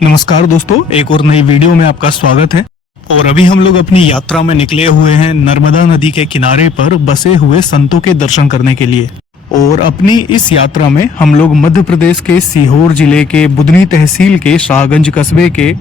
नमस्कार दोस्तों, एक और नई वीडियो में आपका स्वागत है। और अभी हम लोग अपनी यात्रा में निकले हुए हैं नर्मदा नदी के किनारे पर बसे हुए संतों के दर्शन करने के लिए। और अपनी इस यात्रा में हम लोग मध्य प्रदेश के सीहोर जिले के बुधनी तहसील के शाहगंज कस्बे के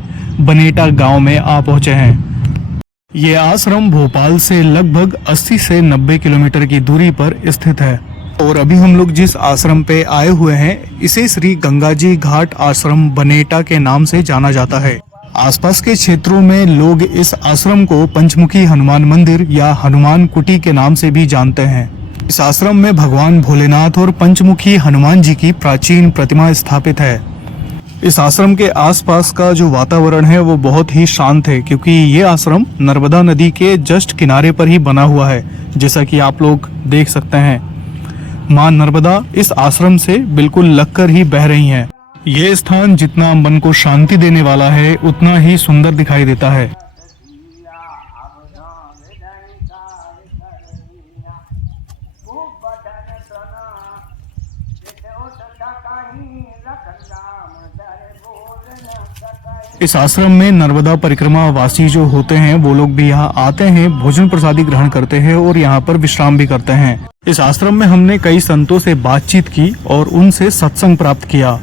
बनेटा गांव में आ पहुंचे हैं। ये आश्रम भोपाल से लगभग 80 से 90 किलोमीटर की दूरी पर स्थित है। और अभी हम लोग जिस आश्रम पे आए हुए हैं इसे श्री गंगाजी घाट आश्रम बनेटा के नाम से जाना जाता है। आसपास के क्षेत्रों में लोग इस आश्रम को पंचमुखी हनुमान मंदिर या हनुमान कुटी के नाम से भी जानते हैं। इस आश्रम में भगवान भोलेनाथ और पंचमुखी हनुमान जी की प्राचीन प्रतिमा स्थापित है। इस आश्रम के आसपास का जो वातावरण है वो बहुत ही शांत है, क्योंकि ये आश्रम नर्मदा नदी के जस्ट किनारे पर ही बना हुआ है। जैसा कि आप लोग देख सकते हैं, मां नर्मदा इस आश्रम से बिल्कुल लगकर ही बह रही हैं। ये स्थान जितना मन को शांति देने वाला है उतना ही सुंदर दिखाई देता है। इस आश्रम में नर्मदा परिक्रमा वासी जो होते हैं वो लोग भी यहाँ आते हैं, भोजन प्रसादी ग्रहण करते हैं और यहाँ पर विश्राम भी करते हैं। इस आश्रम में हमने कई संतों से बातचीत की और उनसे सत्संग प्राप्त किया।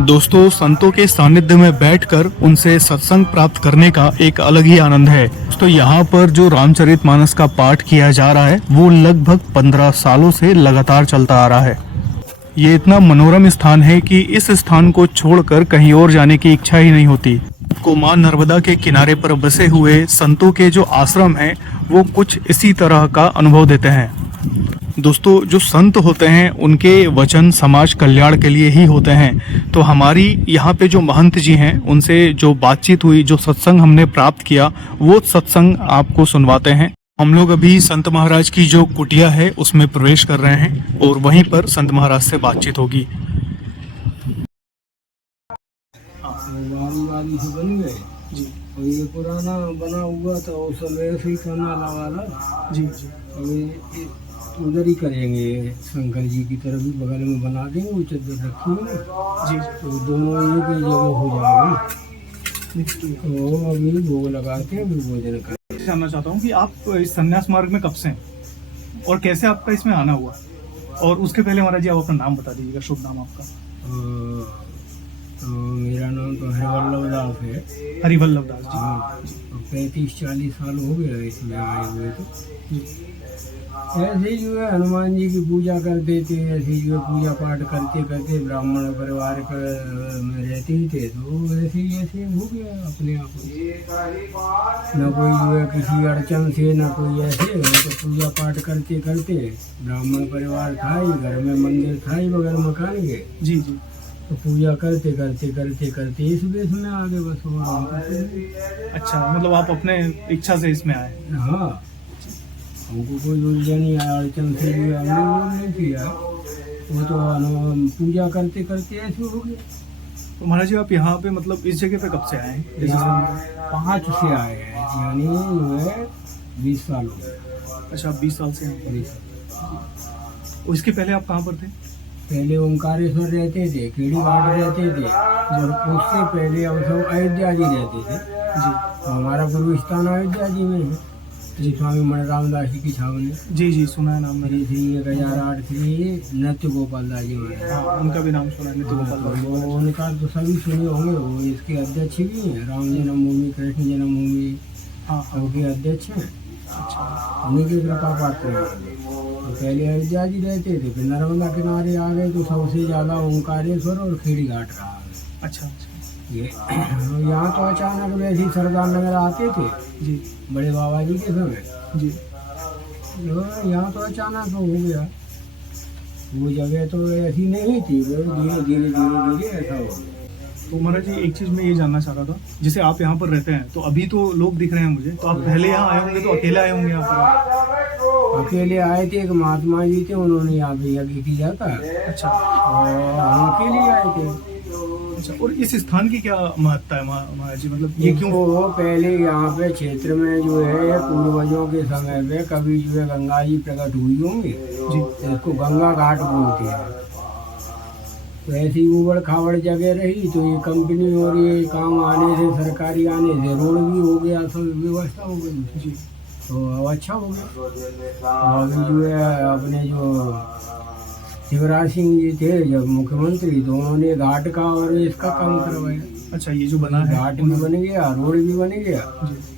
दोस्तों, संतों के सानिध्य में बैठकर उनसे सत्संग प्राप्त करने का एक अलग ही आनंद है। तो यहाँ पर जो रामचरितमानस का पाठ किया जा रहा है वो लगभग 15 सालों से लगातार चलता आ रहा है। ये इतना मनोरम स्थान है कि इस स्थान को छोड़कर कहीं और जाने की इच्छा ही नहीं होती। को मां नर्मदा के किनारे पर बसे हुए संतों के जो आश्रम हैं वो कुछ इसी तरह का अनुभव देते हैं। दोस्तों, जो संत होते हैं उनके वचन समाज कल्याण के लिए ही होते हैं। तो हमारी यहाँ पे जो महंत जी हैं उनसे जो बातचीत हुई, जो सत्संग हमने प्राप्त किया, वो सत्संग आपको सुनवाते हैं। हम लोग अभी संत महाराज की जो कुटिया है उसमें प्रवेश कर रहे हैं और वहीं पर संत महाराज से बातचीत होगी। वाली से बन गए जी, और ये पुराना बना हुआ था उस समय ऐसे ही करना लगा था जी। अभी उधर ही करेंगे, शंकर जी की तरफ ही बगल में बना देंगे, वो चद्दर रखी है जी, तो दोनों एक ही जगह हो जाएगा। तो अभी भोग लगाते हैं, भोजन करते। जानना चाहता हूँ कि आप इस संन्यास मार्ग में कब से हैं और कैसे आपका इसमें आना हुआ, और उसके पहले महाराज जी आप अपना नाम बता दीजिएगा, शुभ नाम आपका। तो मेरा नाम तो हरिवल्लभ दास है। हरिवल्लभ दास जी। हाँ, 35-40 साल हो गया इसमें आए हुए। तो ऐसे ही जो है हनुमान जी की पूजा करते थे, ऐसे ही जो है पूजा पाठ करते करते ब्राह्मण परिवार में रहते ही थे, तो ऐसे ही ऐसे हो गया अपने आप। न कोई जो है किसी अड़चन से, न कोई ऐसे, तो पूजा पाठ करते करते ब्राह्मण परिवार था ही, घर में मंदिर था ही बगैर मकान के जी जी, तो पूजा करते करते करते करते इस देश में आ गए बस। अच्छा, मतलब आप अपने इच्छा से इसमें आए? हाँ, हमको कोई उलझन नहीं आया, अड़चन से भी हमने नहीं किया, वो तो पूजा करते करते ऐसे हो गया। तो महाराज जी, आप यहाँ पे मतलब इस जगह पे कब से आए हैं? 5 से आए हैं, यानी जो है 20 साल हो गए। अच्छा, 20 साल से हैं। 20 साल। और इसके पहले आप कहाँ पर थे? पहले ओंकारेश्वर रहते थे, खेड़ी घाट रहते थे, और उससे पहले हम सब अयोध्या जी रहते थे जी। हमारा गुरु स्थान अयोध्या जी में है जी, स्वामी मनराम दास जी की छावनी। जी जी, सुना है नाम। 1008 श्री नृत्य गोपाल दास जी महाराज, हाँ, उनका भी नाम सुना है, नृत्य गोपाल दास। वो उनका तो सभी सुने होंगे, वो इसके अध्यक्ष भी हैं, राम जन्मभूमि कृष्ण जन्मभूमि हाँ, सबके अध्यक्ष हैं। अच्छा, उन्हीं के कृपा पात्र हैं। तो पहले अयोध्या जी रहते थे, फिर नर्मदा किनारे आ गए तो सबसे ज़्यादा ओंकारेश्वर और खेड़ी घाट रहा। अच्छा, ये यहाँ तो अचानक वैसे ही सरदार नगर आते थे जी, बड़े बाबा जी के समय जी, यहाँ तो अचानक हो गया। वो जगह तो ऐसी नहीं थी, धीरे धीरे धीरे धीरे ऐसा हो गया। तो महाराज जी, एक चीज़ मैं ये जानना चाह रहा था, जैसे आप यहाँ पर रहते हैं तो अभी तो लोग दिख रहे हैं मुझे, तो आप पहले यहाँ आए होंगे तो अकेले आए होंगे यहाँ पर? अकेले आए थे, एक महात्मा जी थे, उन्होंने यहाँ पे यज्ञ किया था। अच्छा, और हम अकेले आए थे। अच्छा, और इस स्थान की क्या महत्ता है महाराज जी, मतलब ये क्यों? वो पहले यहाँ पे क्षेत्र में जो है पूर्वजों के समय पे कभी जो है गंगा जी प्रकट हुई होंगे जी, इसको गंगा घाट बोलते हैं। तो ऐसी उबड़ खाबड़ जगह रही, तो ये कंपनी और ये काम आने से, सरकारी आने से रोड भी हो गया, सब व्यवस्था हो गई जी। तो अब अच्छा हो गया। और अभी जो है अपने जो शिवराज सिंह जी थे जब मुख्यमंत्री, तो उन्होंने घाट का और इसका काम करवाया। अच्छा, ये जो बना है घाट भी बन गया, रोड भी बन गया,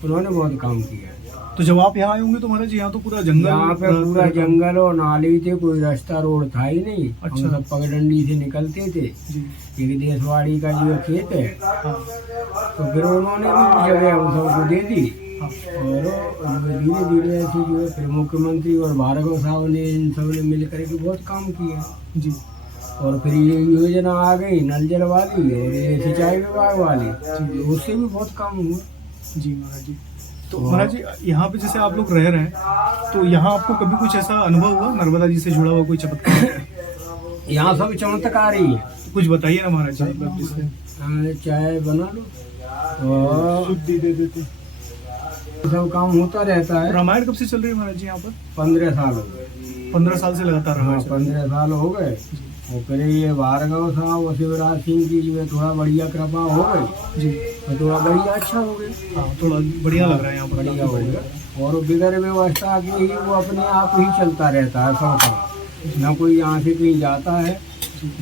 उन्होंने बहुत काम किया। तो जब आप यहाँ आए होंगे तो महाराज यहाँ तो पूरा जंगल, यहाँ पे पूरा जंगल और नाले थे, कोई रास्ता रोड था ही नहीं। अच्छा। हम सब पगडंडी से निकलते थे। जी। एक देशवाड़ी का जो खेत है, हाँ। तो फिर उन्होंने भी जगह हम सबको दे दी। हाँ। और धीरे धीरे ऐसे जो है फिर मुख्यमंत्री और भार्गव साहब ने, इन सब ने मिल करके बहुत काम किया जी। और फिर ये योजना आ गई नल जल वाली और ये सिंचाई विभाग वाली, तो उससे भी बहुत काम हुआ जी महाराज जी। तो महाराज जी, यहाँ पे जैसे आप लोग रह रहे हैं, तो यहाँ आपको कभी कुछ ऐसा अनुभव हुआ नर्मदा जी से जुड़ा हुआ कोई चमत्कार? यहाँ सब चमत्कार ही है। तो कुछ बताइए ना महाराज जी, मतलब जिससे चाय बना लो और शुद्धि दे देते। सब काम होता रहता है। रामायण कब से चल रही है महाराज जी यहाँ पर? 15 साल हो गए। 15 साल से लगातार हाँ, रामायण चल रही 15 साल हो गए। और फिर ये भार्गव साहब और शिवराज सिंह की जो है थोड़ा बढ़िया कृपा हो गई है जी। तो थोड़ा बढ़िया अच्छा हो गया। हाँ, थोड़ा बढ़िया लग रहा है यहाँ पर, बढ़िया हो गया। और बिगड़ व्यवस्था की ही वो अपने आप ही चलता रहता है सब काम। न कोई यहाँ से कहीं जाता है,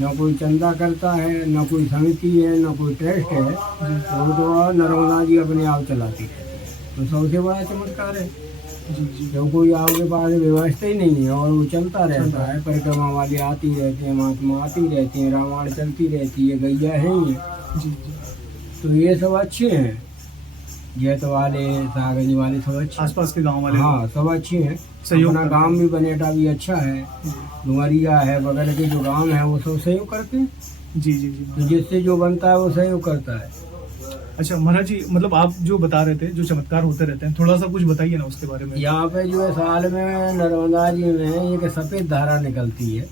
न कोई चंदा करता है, न कोई समिति है, न कोई ट्रस्ट है। वो तो नर्मदा जी अपने आप चलाती है। तो सबसे बड़ा चमत्कार है जब कोई आपके पास व्यवस्था ही नहीं है और वो चलता रहता है। परिक्रमा वाले आती रहते हैं, महात्मा आती रहती हैं, रामायण चलती रहती है, गैया है ही जी। तो ये सब अच्छे हैं। जैत वाले, सागंज वाले सब अच्छे, आसपास के गांव वाले, हाँ सब अच्छे हैं। सहयोग अपना गांव भी बनेटा भी अच्छा है, डुमरिया है, बगल के जो गांव है वो सब सहयोग करते हैं। जी जी जी। तो जिससे जो बनता है वो सहयोग करता है। अच्छा महाराज जी, मतलब आप जो बता रहे थे जो चमत्कार होते रहते हैं, थोड़ा सा कुछ बताइए ना उसके बारे में। यहाँ पे जो है साल में नर्मदा जी में एक सफेद धारा निकलती है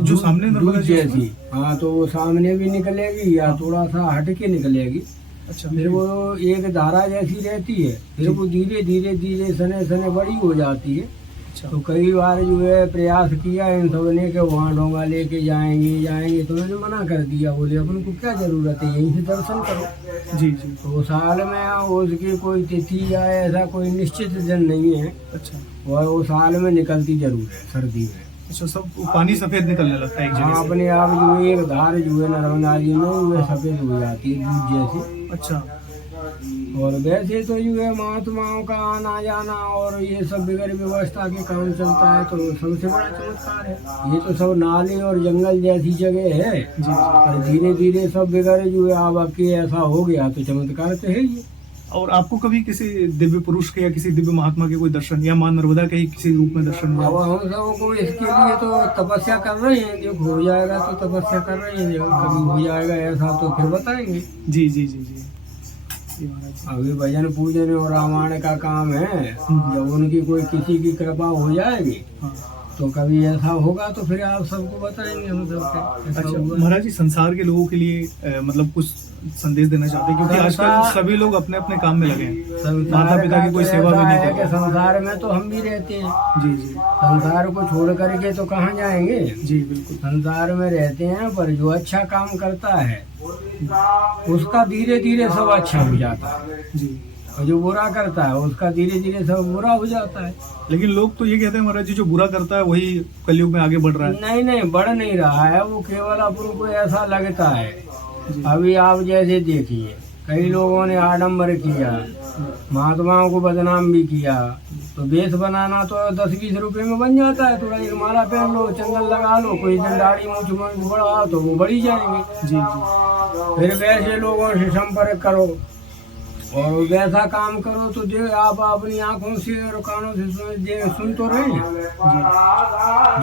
जो सामने नर्मदा दूध जी है? जैसी। हाँ, तो वो सामने भी निकलेगी या थोड़ा सा हट के निकलेगी। अच्छा। फिर वो एक धारा जैसी रहती है, फिर वो धीरे धीरे धीरे सने सने बड़ी हो जाती है। अच्छा। तो कई बार जो है प्रयास किया इन सब ने कि वहाँ डोंगा लेके जाएंगे तो मैंने मना कर दिया। बोले अपन को क्या जरूरत है, यहीं से दर्शन करो। जी जी। तो साल में उसकी कोई तिथि या ऐसा कोई निश्चित दिन नहीं है। अच्छा। और वो साल में निकलती जरूर है सर्दी में। अच्छा, सब पानी सफेद निकलने लगता है एक हाँ, जगह से? अपने आप जो है एक धार जो है नर्मदा जी में वो सफेद हो जाती है दूध जैसी। अच्छा। और वैसे तो जो है महात्माओं का आना जाना और ये सब बगैर व्यवस्था के काम चलता है, तो सबसे बड़ा चमत्कार है। ये तो सब नाले और जंगल जैसी जगह है जी। और धीरे धीरे सब बगैर जो है अब के ऐसा हो गया तो चमत्कार तो है ही। और आपको कभी किसी दिव्य पुरुष के या किसी दिव्य महात्मा के कोई दर्शन या मां नर्मदा के ही किसी रूप में दर्शन अब हुआ? हम सबों को इसके लिए तो तपस्या कर रहे हैं, जो हो जाएगा तो तपस्या कर रहे हैं, जब कभी हो जाएगा ऐसा तो फिर बताएंगे। जी जी जी जी। ये महाराज जी। अभी भजन पूजन और रामायण का काम है। जब उनकी कोई किसी की कृपा हो जाएगी हाँ। तो कभी ऐसा होगा तो फिर आप सबको बताएंगे हम सबके। ऐसा अच्छा हुआ। महाराज जी, संसार के लोगों के लिए मतलब कुछ संदेश देना चाहते हैं, क्योंकि आजकल सभी लोग अपने अपने काम में लगे हैं, संसार माता पिता की कोई का सेवा भी ऐसा नहीं है कर कि संसार में तो हम भी रहते हैं। जी जी संसार को छोड़ करके तो कहाँ जाएंगे। जी बिल्कुल। संसार में रहते हैं, पर जो अच्छा काम करता है उसका धीरे धीरे सब अच्छा हो जाता है, जी। और जो बुरा करता है उसका धीरे धीरे सब बुरा हो जाता है। लेकिन लोग तो ये कहते हैं महाराज जी, जो बुरा करता है वही कलयुग में आगे बढ़ रहा है। नहीं नहीं, बढ़ नहीं रहा है वो, केवल अपन को ऐसा लगता है। अभी आप जैसे देखिए, कई लोगों ने आडंबर किया, महात्माओं को बदनाम भी किया। तो वेश बनाना तो 10-20 रुपए में बन जाता है। थोड़ा एक माला पहन लो, चंदन लगा लो, कोई दिन दाढ़ी मूछ बढ़ा तो वो बढ़ी जाएंगे। जी जी। फिर वैसे लोगों से संपर्क करो और वैसा काम करो तो जो आप अपनी आंखों से और कानों से सुन तो रहे हैं।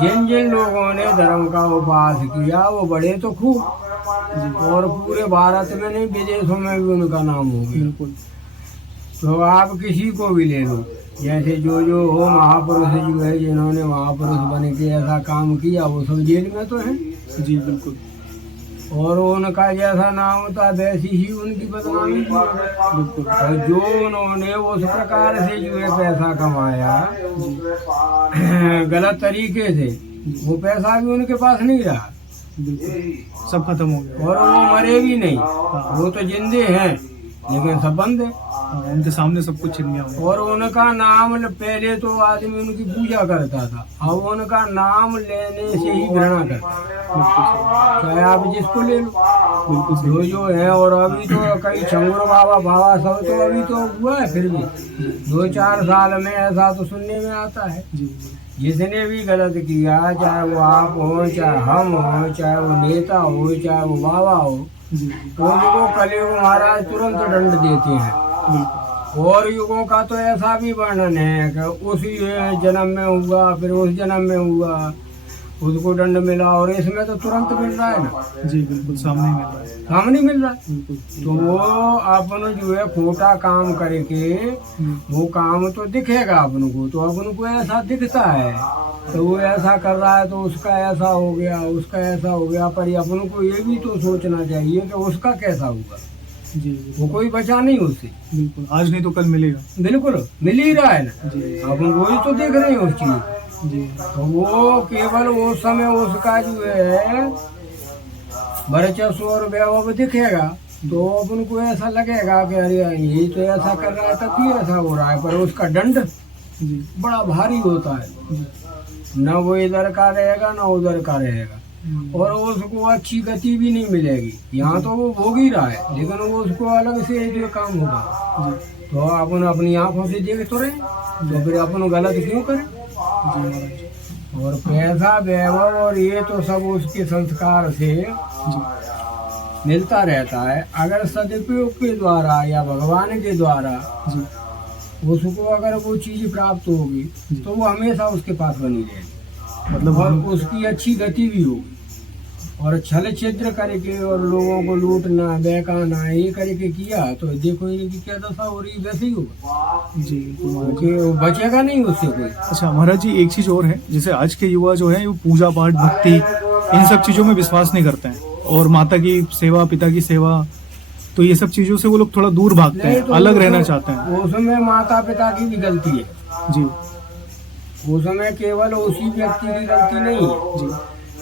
जिन जिन लोगों ने धर्म का उपवास किया वो बड़े तो खूब, और पूरे भारत में नहीं विदेशों में भी उनका नाम हो गया। बिल्कुल। तो आप किसी को भी ले लो, जैसे जो जो हो महापुरुष जो है, जिन्होंने महापुरुष बन के ऐसा काम किया वो सब जेल में तो है। जी बिल्कुल। और उनका जैसा नाम था वैसी ही उनकी बदनामी थी। बिल्कुल। और जो उन्होंने उस प्रकार से जो है पैसा कमाया गलत तरीके से, वो पैसा भी उनके पास नहीं रहा। बिल्कुल सब खत्म हो गया। और वो मरे भी नहीं, वो तो जिंदे हैं लेकिन सब बंद है। उनके सामने सब कुछ छिन गया। और उनका नाम पहले तो आदमी उनकी पूजा करता था, अब उनका नाम लेने से ही घृणा करता है। चाहे आप जिसको ले लो, जो है। और अभी तो कई शंकर बाबा बाबा सब तो अभी तो हुआ है, फिर भी 2-4 साल में ऐसा तो सुनने में आता है। जिसने भी गलत किया, चाहे वो आप हो, चाहे हम हो, चाहे वो नेता हो, चाहे वो बाबा हो, उनको कलयुग महाराज तुरंत दंड देते हैं। और युगों का तो ऐसा भी वर्णन है कि उसी जन्म में हुआ, फिर उस जन्म में हुआ, उसको दंड मिला। और इसमें तो तुरंत मिल रहा है ना। जी बिल्कुल, सामने मिल रहा है, सामने मिल रहा है। तो वो अपन जो है खोटा काम करके वो काम तो दिखेगा अपन को, तो अपन को ऐसा दिखता है तो वो ऐसा कर रहा है तो उसका ऐसा हो गया, उसका ऐसा हो गया। पर अपन को ये भी तो सोचना चाहिए कि उसका कैसा होगा। जी वो कोई बचा नहीं उससे। बिल्कुल, आज नहीं तो कल मिलेगा। बिल्कुल मिल ही रहा है ना, जी अपन वही तो देख रहे हैं उस चीज। जी तो वो केवल वो समय उसका जो है वर्चस्व और वैभव दिखेगा, तो अपन को ऐसा लगेगा कि अरे यही तो ऐसा कर रहा है तभी ऐसा हो रहा है। पर उसका दंड जी बड़ा भारी होता है, न वो इधर का रहेगा न उधर का रहेगा। और उसको अच्छी गति भी नहीं मिलेगी। यहाँ तो वो भोग ही रहा है, लेकिन वो उसको अलग से जो काम होगा। तो अपन अपनी आंखों से देख तो रहे, तो फिर अपन गलत क्यों करें। और पैसा वैभव और ये तो सब उसके संस्कार से मिलता रहता है। अगर सदुपयोग के द्वारा या भगवान के द्वारा उसको अगर वो चीज प्राप्त होगी तो वो हमेशा उसके पास बनी रहेगी, मतलब और उसकी अच्छी गति भी होगी। और छल छिद्र करके और लोगों को लूटना बहकाना ये करके किया तो देखो इनकी क्या दशा हो रही, वैसे ही होगा जी क्योंकि वो बचेगा नहीं उससे कोई। अच्छा महाराज जी, एक चीज और है, जैसे आज के युवा जो है वो पूजा पाठ भक्ति इन सब चीजों में विश्वास नहीं करते हैं, और माता की सेवा, पिता की सेवा, तो ये सब चीजों से वो लोग थोड़ा दूर भागते हैं, तो अलग रहना चाहते हैं। उसमें माता पिता की भी गलती है जी उसमें, केवल उसी व्यक्ति की गलती नहीं है जी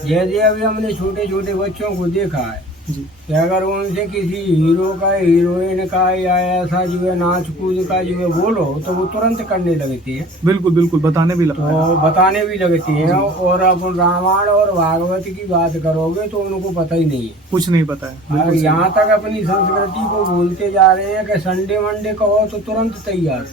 जैसे अभी हमने छोटे छोटे बच्चों को देखा है जी कि अगर उनसे किसी हीरो का, हीरोइन का या ऐसा जो है नाच कूद का जो है बोलो तो वो तुरंत करने लगते हैं। बिल्कुल बिल्कुल, बताने भी लगता है। तो बताने भी लगते हैं। और अब रामायण और भागवत की बात करोगे तो उनको पता ही नहीं है, कुछ नहीं पता है। और यहाँ तक अपनी संस्कृति को भूलते जा रहे हैं कि संडे मंडे कहो तो तुरंत तैयार,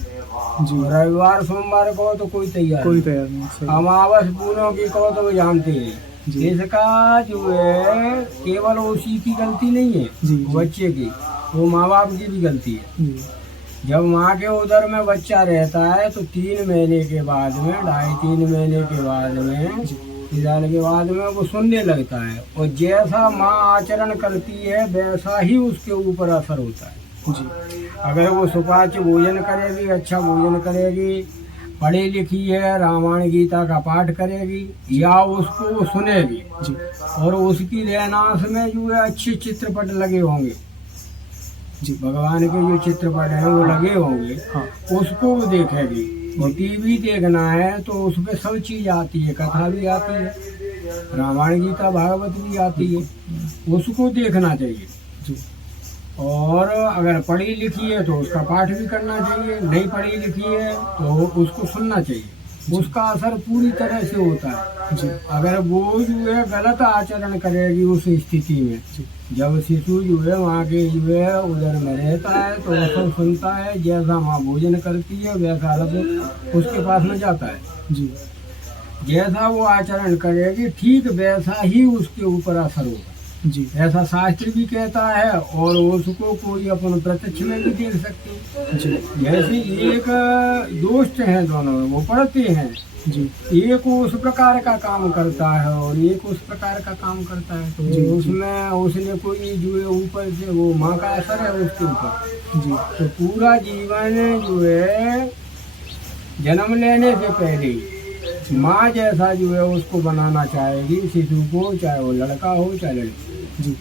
जी रविवार सोमवार कहो तो कोई तैयार, कोई तैयार नहीं, सही। अमावस पूनों की कहो तो वो जानते हैं। जी इसका जो है केवल उसी की गलती नहीं है, जी बच्चे की, वो माँ बाप की भी गलती है। जी जब माँ के उदर में बच्चा रहता है तो 3 महीने के बाद में, 2.5-3 महीने के बाद में, 3 साल के बाद में वो सुनने लगता है। और जैसा माँ आचरण करती है वैसा ही उसके ऊपर असर होता है। जी अगर वो सुपाच्य भोजन करेगी, अच्छा भोजन करेगी, पढ़ी लिखी है, रामायण गीता का पाठ करेगी या उसको सुनेगी जी और उसकी रहनास में जो है अच्छे चित्रपट लगे होंगे, जी भगवान के जो चित्रपट हैं वो लगे होंगे, हाँ उसको वो देखेगी। और टीवी देखना है तो उसमें सब चीज आती है, कथा भी आती है, रामायण गीता भागवत भी आती है, उसको देखना चाहिए। जी और अगर पढ़ी लिखी है तो उसका पाठ भी करना चाहिए, नहीं पढ़ी लिखी है तो उसको सुनना चाहिए, उसका असर पूरी तरह से होता है। जी अगर वो जो है गलत आचरण करेगी उस स्थिति में, जब शिशु जो है वहाँ के जो है उधर में रहता है तो वो सब सुनता है, जैसा माँ भोजन करती है वैसा रस उसके पास में जाता है। जी जैसा वो आचरण करेगी ठीक वैसा ही उसके ऊपर असर होगा, जी ऐसा शास्त्र भी कहता है। और उसको कोई अपन प्रत्यक्ष में भी देख सकते हैं। जी जैसे एक दोस्त हैं दोनों, वो पढ़ते हैं, जी एक उस प्रकार का काम करता है और एक उस प्रकार का काम करता है, तो जी, उसमें उसने कोई जो है ऊपर से वो माँ का असर है उसके ऊपर। जी तो पूरा जीवन जो है जन्म लेने से पहले ही माँ जैसा जो है उसको बनाना चाहेगी शिशु को, चाहे वो लड़का हो चाहे लड़की, जी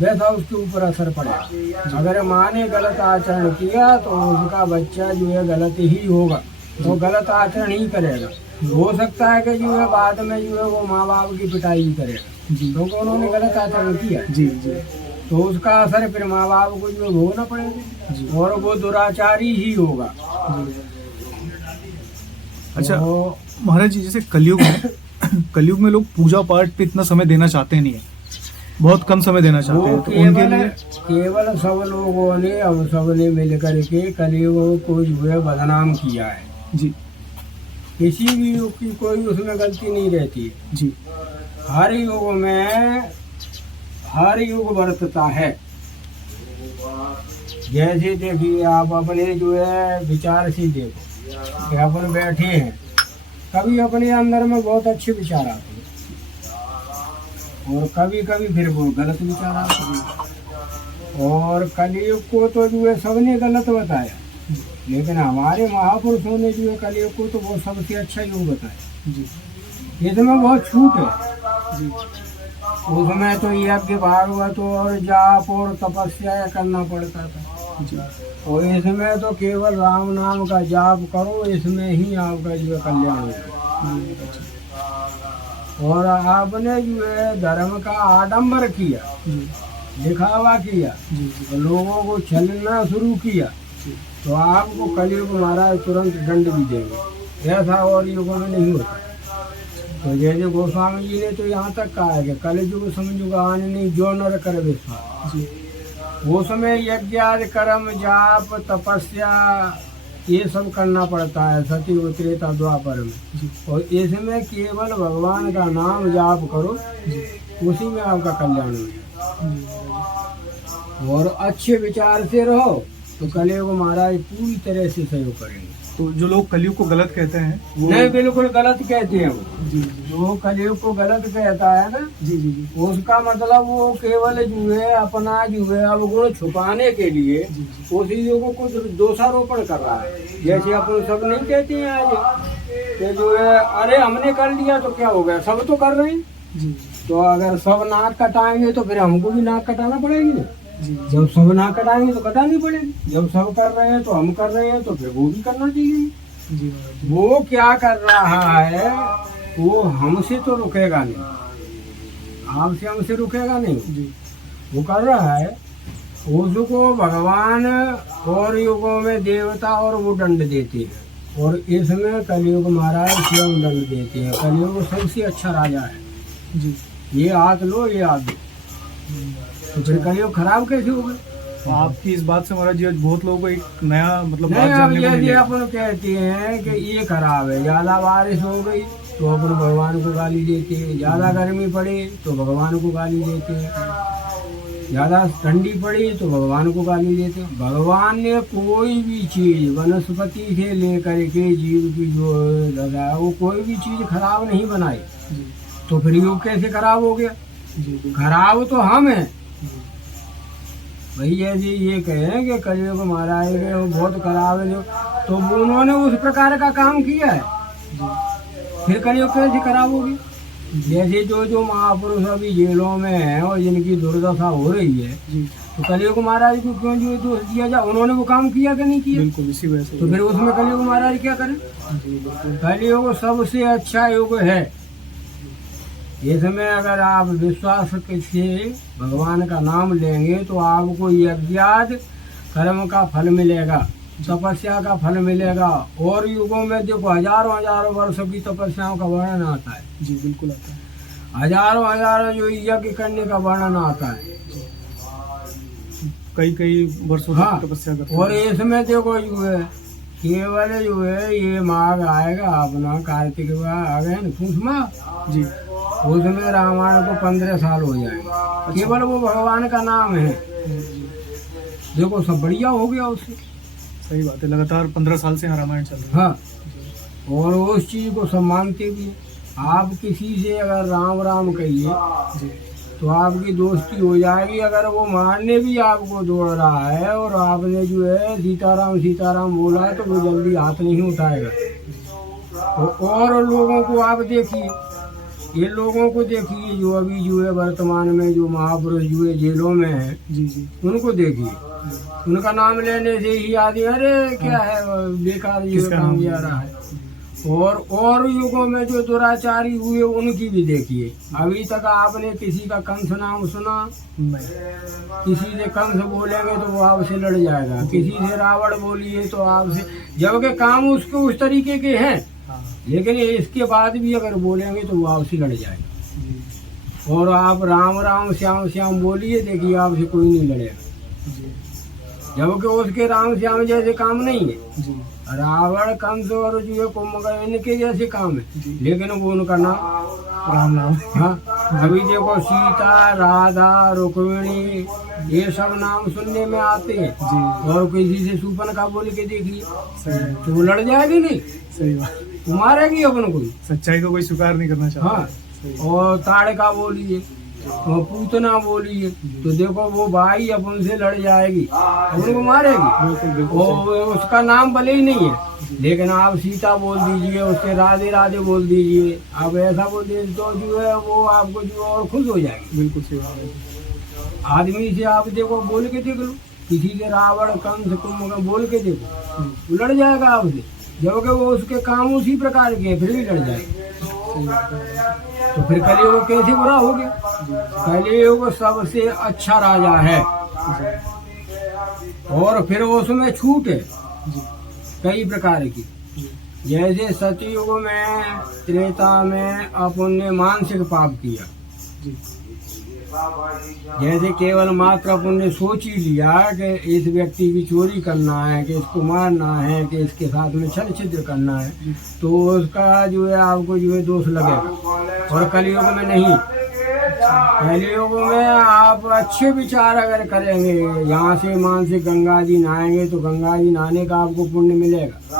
वैसा उसके ऊपर असर पड़ेगा। अगर माँ ने गलत आचरण किया तो उसका बच्चा जो है गलत ही होगा, तो गलत आचरण ही करेगा। हो सकता है कि जो है बाद में जो है वो माँ बाप की पिटाई भी करेगा, जी क्योंकि उन्होंने गलत आचरण किया, जी जी तो उसका असर फिर माँ बाप को जो है भोगना पड़ेगा और वो दुराचारी ही होगा। अच्छा तो महाराज जी, जैसे कलयुग में कलयुग में लोग पूजा पाठ पे इतना समय देना चाहते नहीं है, बहुत कम समय देना चाहते वो हैं, तो उनके लिए केवल सब लोगों ने, हम सब ने मिल करके कलयुग को जो है बदनाम किया है। जी किसी भी युग की कोई उसमें गलती नहीं रहती है। जी हर युग में हर युग बरतता है। जैसे देखिए आप अपने जो है विचार से देखो कि अपन बैठे हैं, कभी अपने अंदर में बहुत अच्छे विचार आते हैं और कभी कभी फिर वो गलत विचार आते हैं। और कलयुग को तो जो है सबने गलत बताया, लेकिन हमारे महापुरुषों ने जो है कलयुग को तो वो सबसे अच्छा युग बताया। जी इसमें बहुत छूट है। जी उसमें तो यज्ञ भागवत और जाप और तपस्या करना पड़ता था, जी और इसमें तो केवल राम नाम का जाप करो, इसमें ही आपका जो है कल्याण होगा। और आपने जो है धर्म का आडंबर किया, दिखावा किया, तो लोगों को छलना शुरू किया, तो आपको कलयुग महाराज तुरंत दंड भी देंगे। ऐसा और युगों में नहीं होता। तो जैसे गोस्वामी जी ने तो यहाँ तक कहा है कि कलयुग समझुग आने नहीं जो नर कर विश्वास। वो समय यज्ञ कर्म जाप तपस्या ये सब करना पड़ता है सती त्रेता द्वापर में, और इसमें केवल भगवान का नाम जाप करो, उसी में आपका कल्याण हो। और अच्छे विचार से रहो तो कलयुग महाराज पूरी तरह से सहयोग करेंगे। तो जो लोग कलयुग को गलत कहते हैं वो नहीं, बिल्कुल गलत कहते हैं वो। जी जो कलयुग को गलत कहता है ना, जी जी जी उसका मतलब वो केवल जो है अपना जो है अवगुण छुपाने के लिए उसी युगों को दोषारोपण कर रहा है। जैसे अपन सब नहीं कहते हैं आज कि जो है अरे हमने कर लिया तो क्या हो गया, सब तो कर रहे हैं। जी तो अगर सब नाक कटाएंगे तो फिर हमको भी नाक कटाना पड़ेगी ना। जी जब सब नाक कटाएंगे तो कटानी पड़ेगी। जब सब कर रहे हैं तो हम कर रहे हैं, तो फिर वो भी करना चाहिए। जी वो क्या कर रहा है, वो हमसे तो रुकेगा नहीं, आपसे हमसे रुकेगा नहीं। जी वो कर रहा है, उसको भगवान और युगों में देवता और वो दंड देते हैं, और इसमें कलयुग महाराज स्वयं दंड देते हैं। कलयुग सबसे अच्छा राजा है। जी ये हाथ लो, ये हाथ दो, तो फिर कलयुग खराब कैसे होगा? तो आपकी इस बात से महाराज जी आज बहुत लोगों को एक नया मतलब बात नहीं, अब जानने को ये मिली। अपन कहते हैं कि ये खराब है, ज्यादा बारिश हो गई तो अपन भगवान को गाली देते हैं, ज्यादा गर्मी पड़ी तो भगवान को गाली देते हैं, ज्यादा ठंडी पड़ी तो भगवान को गाली देते हैं। भगवान ने कोई भी चीज वनस्पति से लेकर के जीव की जो लगा वो कोई भी चीज खराब नहीं बनाई, तो फिर युग कैसे खराब हो गया? खराब तो हम हैं भैया जी। ये कहें कि कलयुग महाराज के बहुत खराब है, तो उन्होंने उस प्रकार का काम किया है, फिर कलयुग कैसे खराब होगी? जैसे जो महापुरुष अभी जेलों में हैं और जिनकी दुर्दशा हो रही है, तो कलयुग महाराज को क्यों जो दोष दिया जाए? उन्होंने वो काम किया कि नहीं किया? बिल्कुल इसी वजह से। तो फिर उसमें कलयुग महाराज क्या करें? कलयुग सबसे अच्छा युग है। इसमें अगर आप विश्वास से भगवान का नाम लेंगे तो आपको यज्ञाद कर्म का फल मिलेगा, तपस्या का फल मिलेगा। और युगों में देखो हजारों हजारों वर्षों की तपस्याओं का वर्णन आता है। जी बिल्कुल आता है। हजारों हजारों जो यज्ञ करने का वर्णन आता है। कई कई वर्षों हाँ, तक तपस्या करते हैं। और इसमें देखो जो है केवल जो है ये माघ आएगा अपना, कार्तिक आ गए ना पूछ माह जी उसमें रामायण को 15 साल हो जाएंगे। केवल वो भगवान का नाम है, देखो सब बढ़िया हो गया उससे। सही बात है, लगातार 15 साल से रामायण चल रहा है। हाँ, और उस चीज को सब मानते भी हैं। आप किसी से अगर राम राम कहिए तो आपकी दोस्ती हो जाएगी। अगर वो मारने भी आपको दौड़ रहा है और आपने जो है सीताराम सीताराम बोला तो वो जल्दी हाथ नहीं उठाएगा। तो और लोगों को आप देखिए, ये लोगों को देखिए जो अभी जो है वर्तमान में जो महापुरुष जो है जेलों में है, जी उनको देखिए। उनका नाम लेने से ही आदमी अरे क्या है बेकार ये काम जा रहा है। और युगों में जो दुराचारी हुए उनकी भी देखिए। अभी तक आपने किसी का कंस नाम सुना? किसी से कंस बोलेंगे तो वो आपसे लड़ जाएगा, किसी से रावण बोलिए तो आपसे, जबकि काम उसके उस तरीके के हैं, लेकिन इसके बाद भी अगर बोलेंगे तो वो आपसे लड़ जाएगा। और आप राम राम श्याम श्याम बोलिए, देखिए आपसे कोई नहीं लड़ेगा, जबकि उसके राम श्याम जैसे काम नहीं है। रावण कंस और जो है कुंभकर्ण इनके जैसे काम है, लेकिन वो उनका नाम राम नाम। हाँ, अभी देखो सीता, राधा, रुक्मिणी, ये सब नाम सुनने में आते हैं, और किसी से सुपन का बोल के देखिए तो वो लड़ जाएगी नहीं। सही बात, मारेगी अपन को, सच्चाई को कोई स्वीकार नहीं करना चाहता। हाँ, और ताड़ का बोलिए और पूतना बोलिए तो देखो वो भाई अपन से लड़ जाएगी, अपन को मारेगी। वो उसका नाम भले ही नहीं है, लेकिन आप सीता बोल दीजिए, उससे राधे राधे बोल दीजिए, आप ऐसा बोल दीजिए तो जो है वो आपको जो और खुश हो जाएगी। बिल्कुल सही बात है। आदमी से आप देखो बोल के देख लो, किसी से रावण कंस कुंभकर्ण बोल के देखो, वो लड़ जाएगा आपसे, जबकि वो उसके काम उसी प्रकार के हैं, फिर भी लड़ जाएगा। तो फिर कलियुग कैसे बुरा हो गया? कलियुग सबसे अच्छा राजा है, और फिर उसमें छूट है कई प्रकार की। जैसे सतयुग में, त्रेता में अपन ने मानसिक पाप किया, जैसे केवल मात्र अपन ने सोच ही लिया कि इस व्यक्ति की चोरी करना है, कि इसको मारना है, कि इसके साथ में छल छिद्र करना है, तो उसका जो है आपको जो है दोष लगेगा। और कलियुग में नहीं, कलियुग में आप अच्छे विचार अगर करेंगे, यहाँ से मानसिक गंगा जी नहाएंगे तो गंगा जी नहाने का आपको पुण्य मिलेगा,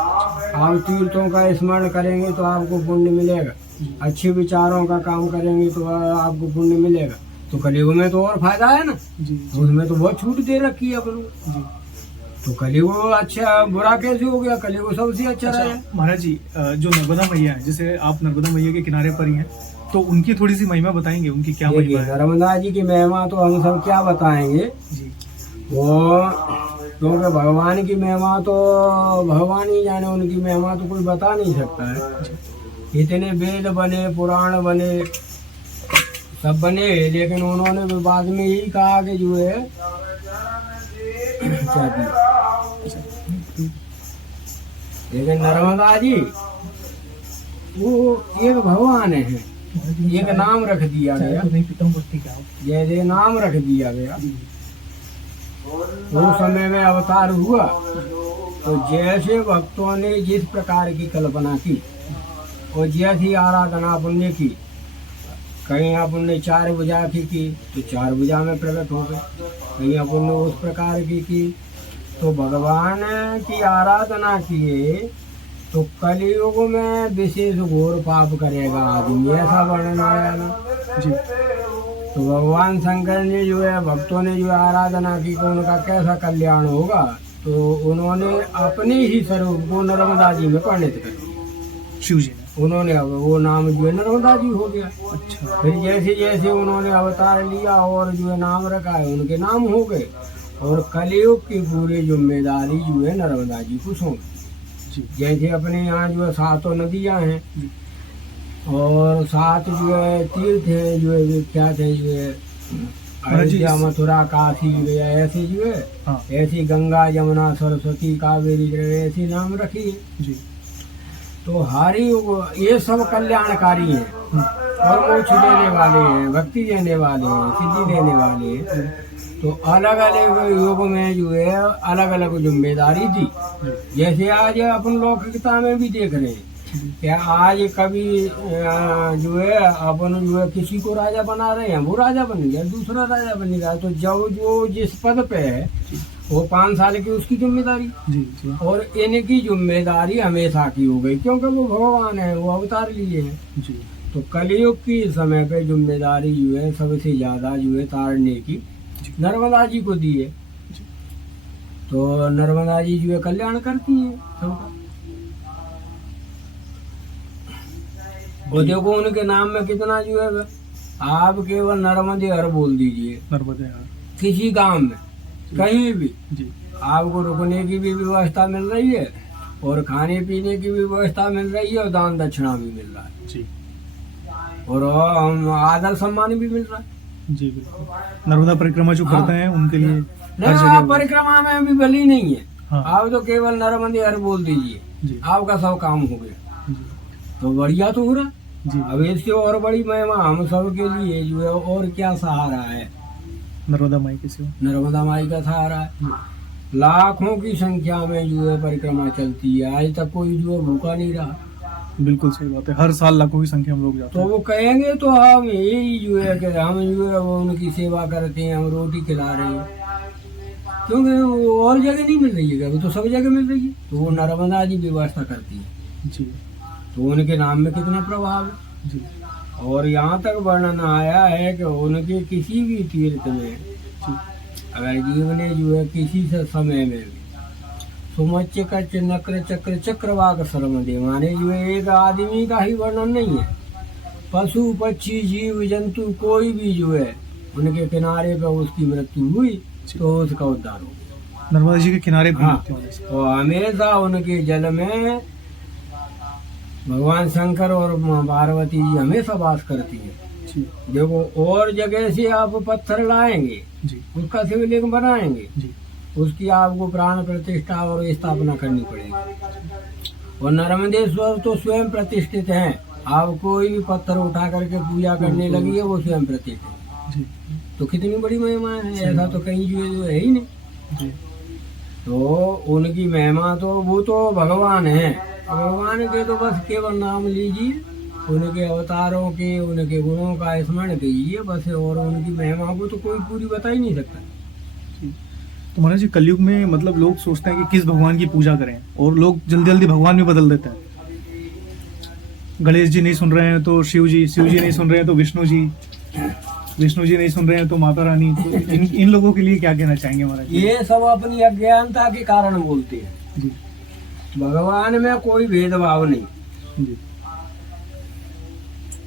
आप तीर्थों का स्मरण करेंगे तो आपको पुण्य मिलेगा, अच्छे विचारों का काम करेंगे तो आपको पुण्य मिलेगा। तो कलियुग में तो और फायदा है ना, उसमें तो बहुत छूट दे रखी है अपन को। तो कलियुग अच्छा बुरा कैसे हो गया? कलियुग सबसे अच्छा है। महाराज जी, जो नर्मदा मैया है, जैसे आप नर्मदा मैया के किनारे पर ही हैं, तो उनकी थोड़ी सी महिमा बताएंगे, उनकी क्या महिमा है? नर्मदा जी की महिमा तो हम सब क्या बताएंगे जी, वो क्योंकि भगवान की महिमा तो भगवान ही जाने, उनकी महिमा तो कोई बता नहीं सकता है। इतने वेद बने, पुराण बने, सब बने, लेकिन उन्होंने भी बाद में यही कहा कि जो है लेकिन नर्मदा जी वो एक भगवान है, एक नाम रख दिया गया, जैसे नाम रख दिया गया। वो समय में अवतार हुआ तो जैसे भक्तों ने जिस प्रकार की कल्पना की और जैसी आराधना अपन ने की, कहीं अपन ने 4 भुजा की तो 4 भुजा में प्रकट हो गए, कहीं अपन ने उस प्रकार की तो भगवान की आराधना किए तो कलियुग में विशेष घोर पाप करेगा आदमी, ऐसा वर्णन आया ना जी। तो भगवान शंकर ने जो है भक्तों ने जो आराधना की तो उनका कैसा कल्याण होगा, तो उन्होंने अपने ही स्वरूप को नर्मदा जी में परिणित कर दिया। शिव जी उन्होंने अब वो नाम जो है नर्मदा जी हो गया। अच्छा, फिर जैसे जैसे उन्होंने अवतार लिया और जो है नाम रखा है, उनके नाम हो गए, और कलियुग की पूरी जिम्मेदारी जो है नर्मदा जी को सौंपी। जैसे अपने यहाँ जो है 7 नदियाँ हैं और 7 जो है तीर्थ हैं जो है विख्यात है, जो है अयोध्या, मथुरा, काशी, ऐसे जो है ऐसी गंगा, यमुना, सरस्वती, कावेरी, ऐसे नाम रखी है जी। तो हरि ये सब कल्याणकारी हैं और मोक्ष देने वाले हैं, भक्ति देने वाले हैं, सिद्धि देने वाले हैं। तो अलग अलग युग में जो है अलग अलग जिम्मेदारी थी। जैसे आज अपन लौकिकता में भी देख रहे हैं, क्या आज कभी जो है अपन जो है किसी को राजा बना रहे हैं, वो राजा बन गया, दूसरा राजा बनेगा, तो जब जो जिस पद पे है वो 5 साल की उसकी जिम्मेदारी जी। और इनकी जिम्मेदारी हमेशा की हो गई, क्योंकि वो भगवान है, वो अवतार लिए हैं जी। तो कलियुग की समय पे जिम्मेदारी जो है सबसे ज्यादा जो है तारने की नर्मदा जी को दी है। तो नर्मदा जी जो है कल्याण करती है सबका। वो देखो उनके नाम में कितना जो है, आप केवल नर्मदे हर बोल दीजिए, नर्मदे हर किसी गांव में कहीं भी जी, आपको रुकने की भी व्यवस्था मिल रही है और खाने पीने की भी व्यवस्था मिल रही है और दान दक्षिणा भी मिल रहा है जी और आदर सम्मान भी मिल रहा है। जी बिल्कुल। नर्मदा परिक्रमा जो हाँ। करते हैं उनके लिए हर नहीं, जगह आप परिक्रमा में भी बली नहीं है। हाँ। आप तो केवल नर्मदे हर बोल दीजिए, जी आपका सब काम हो गया, जी तो बढ़िया तो हो रहा। जी। अब इससे और बड़ी महिमा हम सब के लिए जो है और क्या सहारा है, नर्मदा माई के सिवा। नर्मदा माई का सहारा है। लाखों की संख्या में जो है परिक्रमा चलती है, आज तक कोई जो है भूखा नहीं रहा। बिल्कुल सही बात है, हर साल लाखों की संख्या में लोग जाते तो हैं। वो कहेंगे तो हम यही जो है कि हम जो है वो उनकी सेवा करते हैं, हम रोटी खिला रहे हैं, क्योंकि वो और जगह नहीं मिल रही है, वो तो सब जगह मिल रही है। तो वो नर्मदा जी व्यवस्था करती है, जी तो उनके नाम में कितना प्रभाव है। जी और यहाँ तक वर्णन आया है कि उनके किसी भी तीर्थ में जी अगर जीव ने जो है किसी से समय में भी सुमच्य का नक्र चक्र चक्रवाक शर्म दे, माने जो है एक आदमी का ही वर्णन नहीं है, पशु पक्षी जीव जंतु कोई भी जो है उनके किनारे पर उसकी मृत्यु हुई तो उसका उद्धार हो गया। नर्मदा जी के किनारे पे हाँ, होते हैं जैसे। और हमेशा उनके जल में भगवान शंकर और माँ पार्वती जी हमेशा वास करती है। जी देखो, और जगह से आप पत्थर लाएंगे, जी उसका शिवलिंग बनाएंगे, जी उसकी आपको प्राण प्रतिष्ठा और स्थापना करनी पड़ेगी। और नर्मदेश्वर तो स्वयं प्रतिष्ठित हैं, आप कोई भी पत्थर उठा करके पूजा करने लगी है वो स्वयं प्रतिष्ठित है। जी तो कितनी बड़ी महिमा है, ऐसा तो कहीं जो है ही नहीं। जी तो उनकी महिमा तो वो तो भगवान है, भगवान के तो बस केवल नाम लीजिए, उनके अवतारों के उनके गुणों का स्मरण कीजिए बस, और उनकी महिमा को तो कोई पूरी बता ही नहीं सकता। जी। तो महाराज जी कलयुग में मतलब लोग सोचते हैं कि किस भगवान की पूजा करें, और लोग जल्दी जल्दी भगवान भी बदल देते हैं। गणेश जी नहीं सुन रहे हैं तो शिव जी नहीं सुन रहे हैं तो विष्णु जी नहीं सुन रहे हैं तो माता रानी। तो इन लोगों के लिए क्या कहना चाहेंगे महाराज जी? ये सब अपनी अज्ञानता के कारण बोलते हैं। जी भगवान में कोई भेदभाव नहीं, जी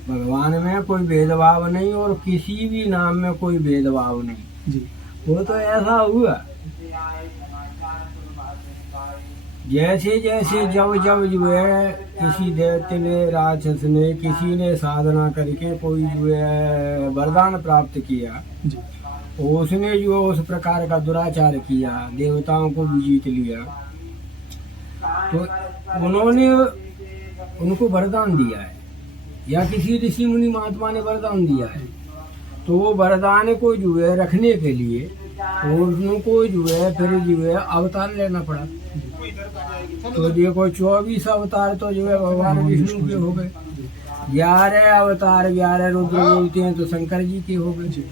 भगवान में कोई भेदभाव नहीं और किसी भी नाम में कोई भेदभाव नहीं। जी वो तो ऐसा हुआ जैसे जैसे जब जब जो है किसी दैत्य ने राक्षस ने किसी ने साधना करके कोई जो है वरदान प्राप्त किया, जी उसने जो उस प्रकार का दुराचार किया, देवताओं को भी जीत लिया, तो उन्होंने उनको वरदान दिया है या किसी ऋषि मुनि महात्मा ने वरदान दिया है, तो वो वरदान को जो है रखने के लिए उनको जो है फिर जो है अवतार लेना पड़ा। तो देखो 24 अवतार तो जो है भगवान विष्णु के हो गए, 11 अवतार 11 रुद्र बोलते हैं तो शंकर जी के हो गए,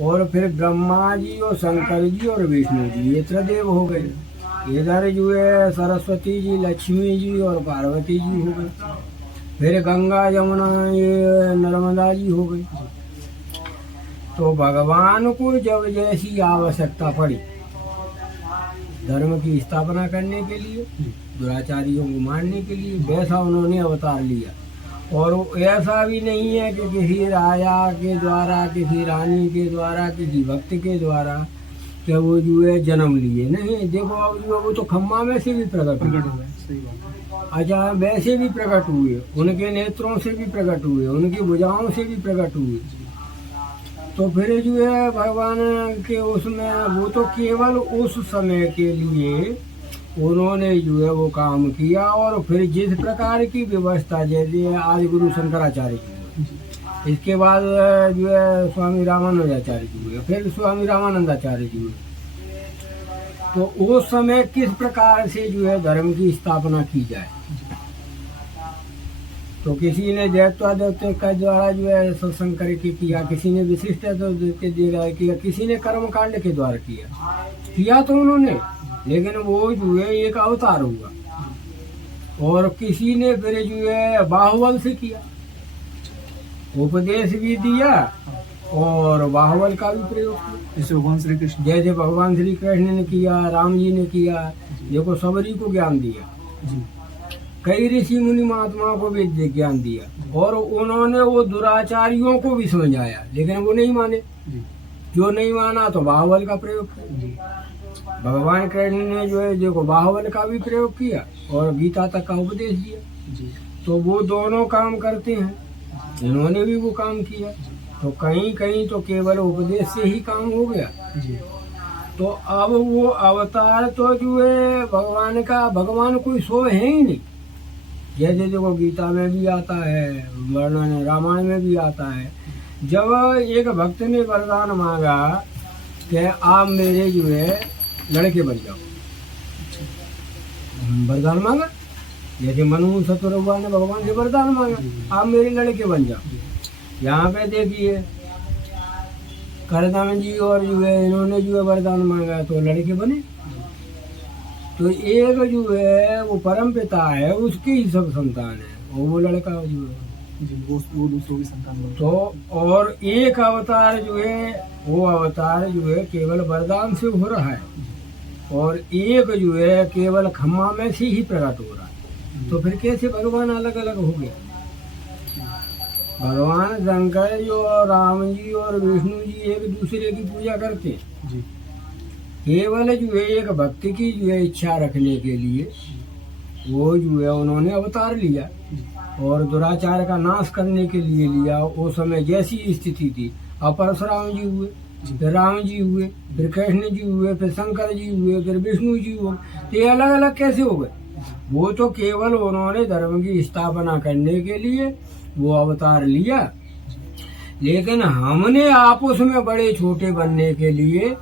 और फिर ब्रह्मा जी और शंकर जी और विष्णु जी ये त्रिदेव हो गए। इधर जो है सरस्वती जी लक्ष्मी जी और पार्वती जी हो गए, फिर गंगा यमुना ये नर्मदा जी हो गई। तो भगवान को जब जैसी आवश्यकता पड़ी धर्म की स्थापना करने के लिए, दुराचारियों को मारने के लिए, वैसा उन्होंने अवतार लिया। और ऐसा भी नहीं है कि किसी राजा के द्वारा, किसी रानी के द्वारा, किसी भक्त के द्वारा कि वो जो है जन्म लिए, नहीं। देखो अब जो वो तो खम्मा में से भी प्रकट हुए, सही बात है। अच्छा वैसे भी प्रकट हुए, उनके नेत्रों से भी प्रकट हुए, उनकी भुजाओं से भी प्रकट हुए। तो फिर जो है भगवान के उसमें वो तो केवल उस समय के लिए उन्होंने जो है वो काम किया। और फिर जिस प्रकार की व्यवस्था जैसे आज गुरु शंकराचार्य जी हुए, इसके बाद जो है स्वामी रामानंदाचार्य जी हुए, फिर स्वामी रामानंदाचार्य जी हुए, तो उस समय किस प्रकार से जो है धर्म की स्थापना की जाए। तो किसी ने दैत्यादित्य के द्वारा जो है सत्संग करके किया, किसी ने विशिष्ट के द्वारा किया, किसी ने कर्म कांड के द्वारा किया तो उन्होंने, लेकिन वो जो है एक अवतार हुआ। और किसी ने फिर जो है बाहुबल से किया, उपदेश भी दिया और बाहुबल का भी प्रयोग किया, जैसे भगवान श्री कृष्ण। जैसे भगवान श्री कृष्ण ने किया, राम जी ने किया, देखो सबरी को ज्ञान दिया, जी कई ऋषि मुनि महात्माओं को भी ज्ञान दिया, और उन्होंने वो दुराचारियों को भी समझाया, लेकिन वो नहीं माने। जी जो नहीं माना तो बाहुबल का प्रयोग किया। भगवान कृष्ण ने जो है देखो बाहुबल का भी प्रयोग किया और गीता तक का उपदेश दिया, जी तो वो दोनों काम करते हैं, इन्होंने भी वो काम किया। तो कहीं कहीं तो केवल उपदेश से ही काम हो गया। जी तो अब वो अवतार तो जो है भगवान का, भगवान कोई सो है ही नहीं। जैसे देखो गीता में भी आता है, वर्णन रामायण में भी आता है, जब एक भक्त ने वरदान मांगा कि आप मेरे जो है लड़के बन जाओ, वरदान मांगा, जैसे मनु शतुरवा ने भगवान से वरदान मांगा आप मेरे लड़के बन जाओ। यहाँ पे देखिए करदम जी और जो है इन्होंने जो है वरदान मांगा तो लड़के बने। तो एक जो है वो परम पिता है, उसके ही सब संतान है, वो लड़का जो है जी वो दूसरों की संतान बन तो। और एक अवतार जो है वो अवतार जो है केवल वरदान से हो रहा है, और एक जो है केवल खम्मा में से ही प्रकट हो रहा है। तो फिर कैसे भगवान अलग अलग हो गया? भगवान शंकर जी और राम जी और विष्णु जी एक दूसरे की पूजा करते हैं, जी केवल जो है एक भक्ति की जो है इच्छा रखने के लिए वो जो है उन्होंने अवतार लिया और दुराचार का नाश करने के लिए लिया। उस समय जैसी स्थिति थी, अब परशुराम जी हुए, फिर राम जी हुए, फिर कृष्ण जी हुए, फिर शंकर जी हुए, फिर विष्णु जी हुए, तो ये अलग अलग कैसे हो गए? वो तो केवल उन्होंने धर्म की स्थापना करने के लिए वो अवतार लिया, लेकिन हमने आपस में बड़े छोटे बनने के लिए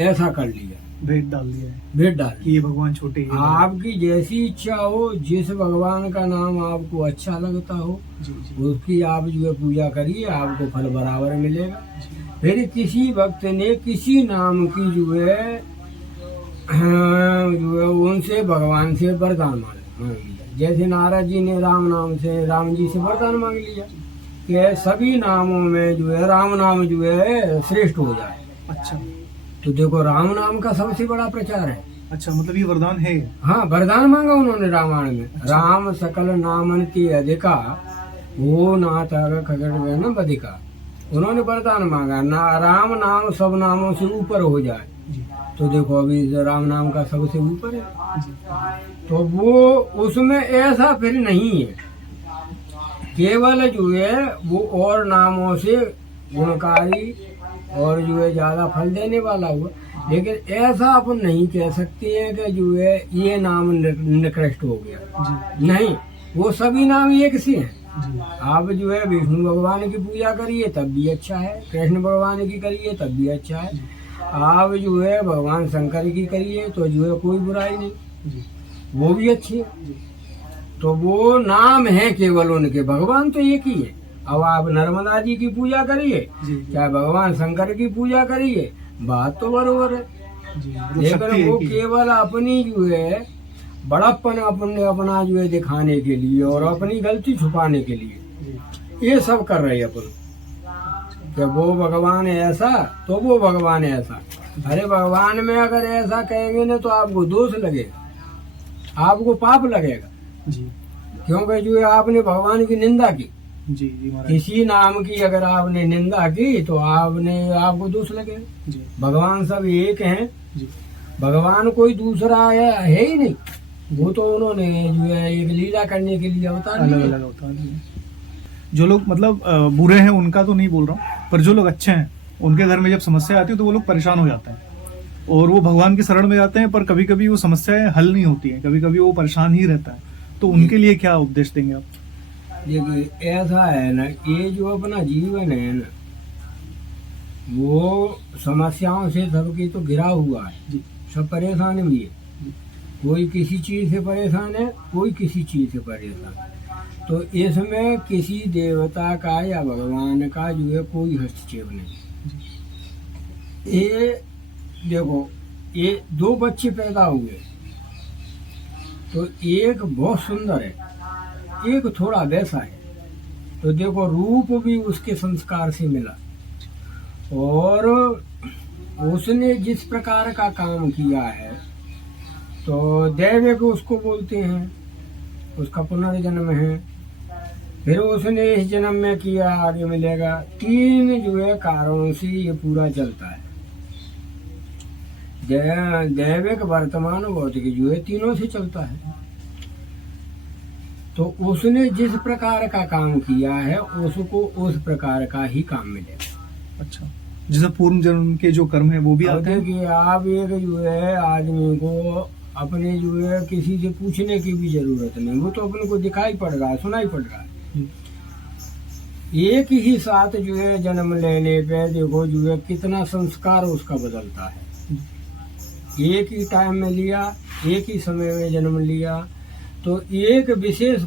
ऐसा कर लिया, भेद डाल दिया है भेद डाल कि ये भगवान छोटे हैं, आपकी जैसी इच्छा हो, जिस भगवान का नाम आपको अच्छा लगता हो जी जी उसकी आप जो है पूजा करिए, आपको फल बराबर मिलेगा। फिर किसी भक्त ने किसी नाम की जो है उनसे भगवान से वरदान मांग लिया, जैसे नारद जी ने राम नाम से राम जी से वरदान मांग लिया कि सभी नामों में जो है राम नाम जो है श्रेष्ठ हो जाए। अच्छा तो देखो राम नाम का सबसे बड़ा प्रचार है। अच्छा मतलब ये वरदान है। हाँ, वरदान मांगा उन्होंने रामायण में, राम सकल नामन की अधिका वो नाथ खगड़ न बधिका, उन्होंने वरदान मांगा ना राम नाम सब नामों से ऊपर हो जाए। जी तो देखो अभी राम नाम का सबसे ऊपर है, जी तो वो उसमें ऐसा फिर नहीं है, केवल जो है वो और नामों से गुणकारी और जो है ज्यादा फल देने वाला हुआ। लेकिन ऐसा अपन नहीं कह सकते हैं कि जो है ये नाम निकृष्ट हो गया, जी नहीं, वो सभी नाम एक से हैं। जी आप जो है विष्णु भगवान की पूजा करिए तब भी अच्छा है, कृष्ण भगवान की करिए तब भी अच्छा है, आप जो है भगवान शंकर की करिए तो जो है कोई बुराई नहीं, जी वो भी अच्छी है। तो वो नाम है केवल उनके, भगवान तो एक ही है। अब आप नर्मदा जी की पूजा करिए जी चाहे भगवान शंकर की पूजा करिए, बात तो बरोबर है, जी मतलब शक्ति लेकिन है वो कि केवल अपनी जो है बड़प्पन अपने अपना जो है दिखाने के लिए और अपनी गलती छुपाने के लिए जी ये सब कर रहे हैं अपन कि वो भगवान है ऐसा तो वो भगवान है ऐसा। अरे भगवान में अगर ऐसा कहेंगे ना तो आपको दोष लगेगा, आपको पाप लगेगा, जी क्योंकि जो है आपने भगवान की निंदा की, जी जी महाराज किसी नाम की अगर आपने निंदा की तो आपको दोष लगेगा। जी भगवान सब एक हैं, जी भगवान कोई दूसरा है ही नहीं, वो तो उन्होंने जो है एक लीला करने के लिए अवतार अलग लिए। अलग होता है। जो लोग मतलब बुरे हैं उनका तो नहीं बोल रहा हूँ, पर जो लोग अच्छे हैं उनके घर में जब समस्या आती है तो वो लोग परेशान हो जाते हैं और वो भगवान की शरण में जाते हैं, पर कभी कभी वो समस्याएं हल नहीं होती हैं, कभी कभी वो परेशान ही रहता है। तो उनके लिए क्या उपदेश देंगे आप? देखिए ऐसा है ना, ये जो अपना जीवन है ना वो समस्याओं से सबकी तो घिरा हुआ है, जी सब परेशान भी है, कोई किसी चीज से परेशान है, कोई किसी चीज से परेशान है। तो इसमें किसी देवता का या भगवान का जो है कोई हस्तक्षेप नहीं। ये देखो, ये दो बच्चे पैदा हुए तो एक बहुत सुंदर है, एक थोड़ा वैसा है, तो देखो रूप भी उसके संस्कार से मिला और उसने जिस प्रकार का काम किया है तो दैविक उसको बोलते हैं, उसका पुनर्जन्म है। फिर उसने इस जन्म में किया, आगे मिलेगा। तीन जो है कारणों से ये पूरा चलता है। दैविक वर्तमान भौतिक जो है तीनों से चलता है। तो उसने जिस प्रकार का काम किया है उसको उस प्रकार का ही काम मिलेगा। अच्छा, जैसे पूर्व जन्म के जो कर्म है वो भी अब आते हैं। देखिए आप एक जो है आदमी को अपने जो है किसी से पूछने की भी जरूरत नहीं, वो तो अपने को दिखाई पड़ रहा है, सुनाई पड़ रहा है। एक ही साथ जो है जन्म लेने पे देखो जो है कितना संस्कार उसका बदलता है। एक ही टाइम में लिया, एक ही समय में जन्म लिया, तो एक विशेष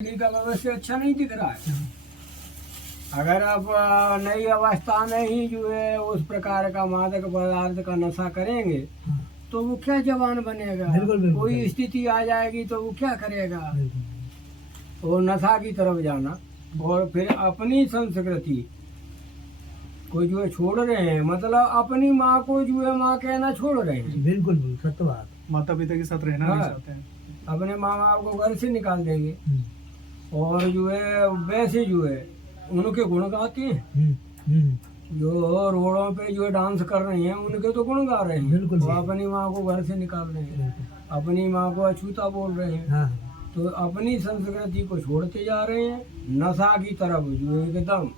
का भविष्य अच्छा नहीं दिख रहा है। अगर आप नई अवस्था में ही जो है उस प्रकार का मादक पदार्थ का नशा करेंगे तो वो क्या जवान बनेगा। कोई स्थिति आ जाएगी तो वो क्या करेगा। वो नशा की तरफ जाना और फिर अपनी संस्कृति को जो है छोड़ रहे हैं, मतलब अपनी माँ को जो है माँ कहना छोड़ रहे हैं। बिल्कुल सत्य बात। माता पिता के साथ रहना नहीं हाँ। चाहते हैं। अपने माँ बाप को घर से निकाल देंगे और जो है वैसे जो है उनके गुण गाते हैं। जो रोडों पे जो डांस कर रहे हैं उनके तो गुण गा रहे हैं। बिल्कुल वो सही। अपनी माँ को घर से निकाल रहे हैं, अपनी माँ को अछूता बोल रहे हैं। हाँ तो अपनी संस्कृति को छोड़ते जा रहे हैं नशा की तरफ जो है एकदम।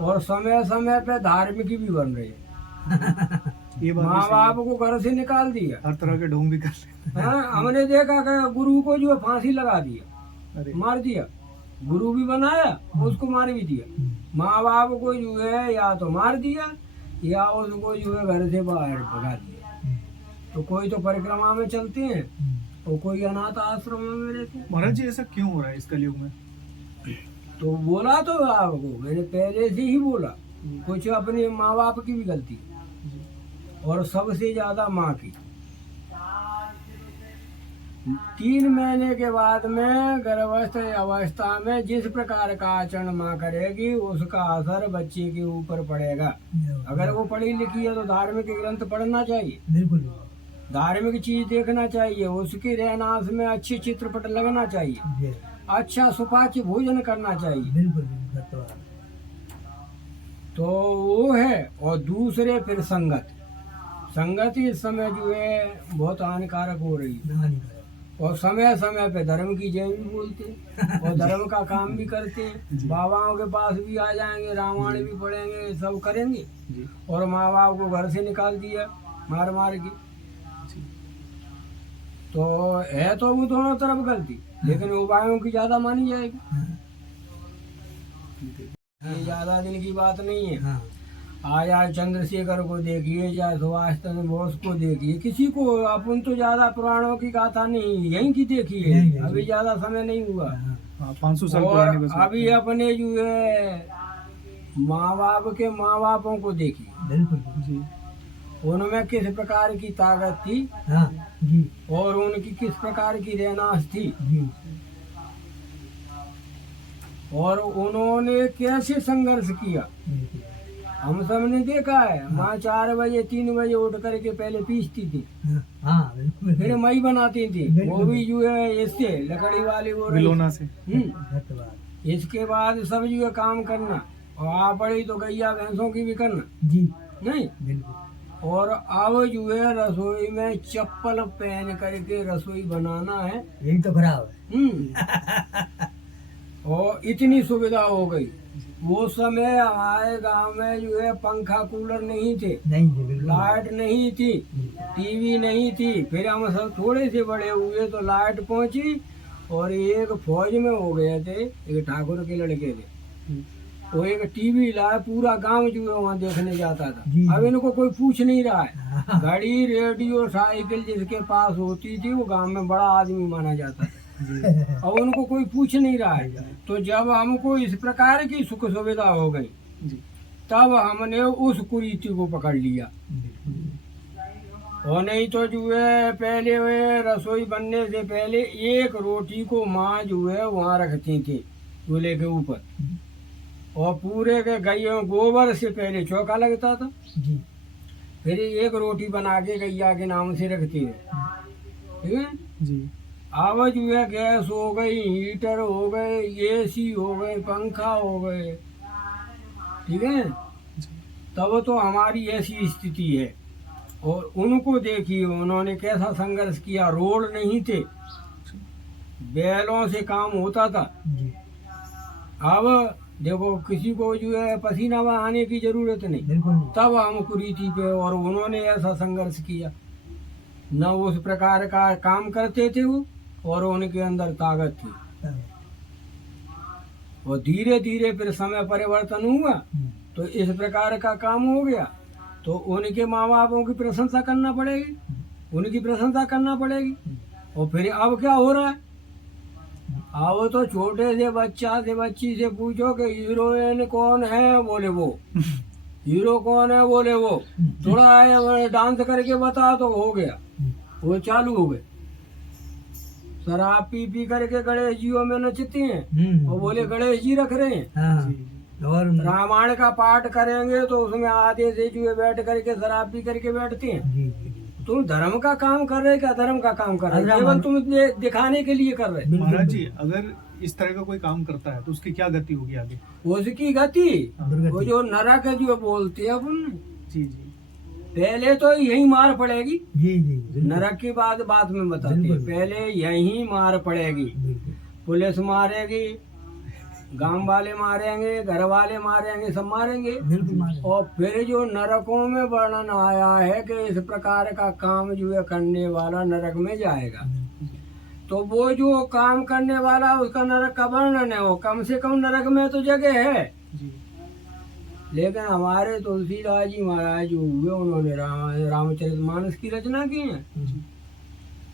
और समय समय पे धार्मिक भी बन रहे हैं। ये बात भी माँ सही बाप है। को घर से निकाल दिया। हर तरह के ढोंग भी कर लेते हैं। हाँ, हमने देखा कि गुरु को जो है फांसी लगा दिया, अरे मार दिया। गुरु भी बनाया, उसको मार भी दिया। माँ बाप को जो है या तो मार दिया या उसको जो है घर से बाहर भगा दिया। तो कोई तो परिक्रमा में चलते हैं और कोई अनाथ आश्रम में रहते हैं। महाराज जी, ऐसा क्यों हो रहा है इस कलयुग में? तो बोला तो आपको मैंने पहले से ही बोला, कुछ अपने माँ बाप की भी गलती है और सबसे ज्यादा माँ की। 3 महीने के बाद में गर्भस्थ अवस्था में जिस प्रकार का आचरण माँ करेगी उसका असर बच्चे के ऊपर पड़ेगा। अगर वो पढ़ी लिखी है तो धार्मिक ग्रंथ पढ़ना चाहिए, बिल्कुल धार्मिक चीज देखना चाहिए, उसके रहनास में अच्छे चित्रपट लगना चाहिए, जी, अच्छा सुपाच्य भोजन करना चाहिए। बिल्कुल सत्य बात। तो वो है। और दूसरे फिर संगत इस समय जो है बहुत हानिकारक हो रही है। हानिकारक। और समय समय पे धर्म की जय भी बोलते हैं और धर्म का काम भी करते हैं। बाबाओं के पास भी आ जाएंगे, रामायण भी पढ़ेंगे, सब करेंगे। और माँ बाप को घर से निकाल दिया मार मार के। तो है तो वो दोनों तरफ गलती, लेकिन उपायों की ज्यादा मानी जाएगी। ये ज्यादा दिन की बात नहीं है। हाँ आज चंद्रशेखर को देखिए, चाहे सुभाष चंद्र बोस को देखिए, किसी को अपन तो ज्यादा पुराणों की गाथा नहीं यहीं की देखी है। यहीं है, अभी ज्यादा समय नहीं हुआ। हाँ, 500 साल और पुरानी बस। अभी अपने जो है माँ बाप के माँ बापों को देखिए, बिल्कुल जी। उनमें किस प्रकार की ताकत थी हाँ जी और उनकी किस प्रकार की रहनास थी जी। और उन्होंने कैसे संघर्ष किया। बिल्कुल। हम सब ने देखा है। माँ 4 बजे 3 बजे उठ करके पहले पीसती थी, हाँ बिल्कुल। फिर मई बनाती थी, वो भी जो है इससे लकड़ी वाली वो रही। बिलोना से। सत्य बात। इसके बाद सब जो है काम करना और आ पड़ी तो गैया भैंसों की भी करना जी नहीं। बिल्कुल। और अब जो है रसोई में चप्पल पहन करके रसोई बनाना है। यही तो खराब है। और इतनी सुविधा हो गई। वो समय हमारे गांव में जो है पंखा कूलर नहीं थे, नहीं जी बिल्कुल। लाइट नहीं थी, टीवी नहीं थी। फिर हम सब थोड़े से बड़े हुए तो लाइट पहुंची और एक फौज में हो गए थे, एक ठाकुर के लड़के थे। वो एक टीवी लाया, पूरा गांव जो है वहाँ देखने जाता था। जी। अब इनको कोई पूछ नहीं रहा है। घड़ी, रेडियो, साइकिल जिसके पास होती थी वो गांव में बड़ा आदमी माना जाता था। और उनको कोई पूछ नहीं रहा है। तो जब हमको इस प्रकार की सुख सुविधा हो गई, जी तब हमने उस कुरीति को पकड़ लिया। और नहीं तो जो है पहले वे रसोई बनने से पहले एक रोटी को माँ जो है वहाँ रखती थी चूल्हे के ऊपर, और पूरे के गैया गोबर से पहले चौका लगता था, जी फिर एक रोटी बना के गैया के नाम से रखती है। ठीक है। जी अब जो है गैस हो गई, हीटर हो गए, एसी हो गए, पंखा हो गए। ठीक है। तब तो हमारी ऐसी स्थिति है। और उनको देखिए उन्होंने कैसा संघर्ष किया। रोड नहीं थे, बैलों से काम होता था। जी अब देखो किसी को जो है पसीना बहाने की जरूरत नहीं, बिल्कुल नहीं। तब हम कुरीति पे, और उन्होंने ऐसा संघर्ष किया। न उस प्रकार का काम करते थे वो, और उनके अंदर ताकत थी। और धीरे धीरे फिर समय परिवर्तन हुआ तो इस प्रकार का काम हो गया। तो उनके माँ बापों की प्रशंसा करना पड़ेगी, उनकी प्रशंसा करना पड़ेगी। और फिर अब क्या हो रहा है, अब तो छोटे से बच्चा से बच्ची से पूछो कि हीरोइन कौन है, बोले वो। हीरो कौन है, बोले वो। थोड़ा डांस करके बता तो हो गया, वो चालू हो गए। शराब पी पी करके गणेश जी में नचती हैं और बोले गणेश जी रख रहे हैं। हाँ, और रामायण का पाठ करेंगे तो उसमें आधे से जो है बैठ करके शराब पी करके बैठते हैं। जी जी तुम धर्म का काम कर रहे क्या धर्म का काम कर रहे हो? केवल तुम दिखाने के लिए कर रहे। महाराज जी, अगर इस तरह का कोई काम करता है तो उसकी क्या गति होगी आगे? उसकी गति, दुर्गति। वो जो नरक जो बोलते हैं अपन, जी जी पहले तो यही मार पड़ेगी। जी जी बिल्कुल, नरक की बाद में बताते हैं। बिल्कुल। पहले यही मार पड़ेगी। बिल्कुल। पुलिस मारेगी, गांव वाले मारेंगे, घर वाले मारेंगे, सब मारेंगे। बिल्कुल मारे। और फिर जो नरकों में वर्णन आया है कि इस प्रकार का काम जो है करने वाला नरक में जाएगा, तो वो जो काम करने वाला उसका नरक का वर्णन है। वो कम से कम नरक में तो जगह है। जी लेकिन हमारे तुलसीदास जी महाराज जो हुए, उन्होंने रामचरितमानस की रचना की है।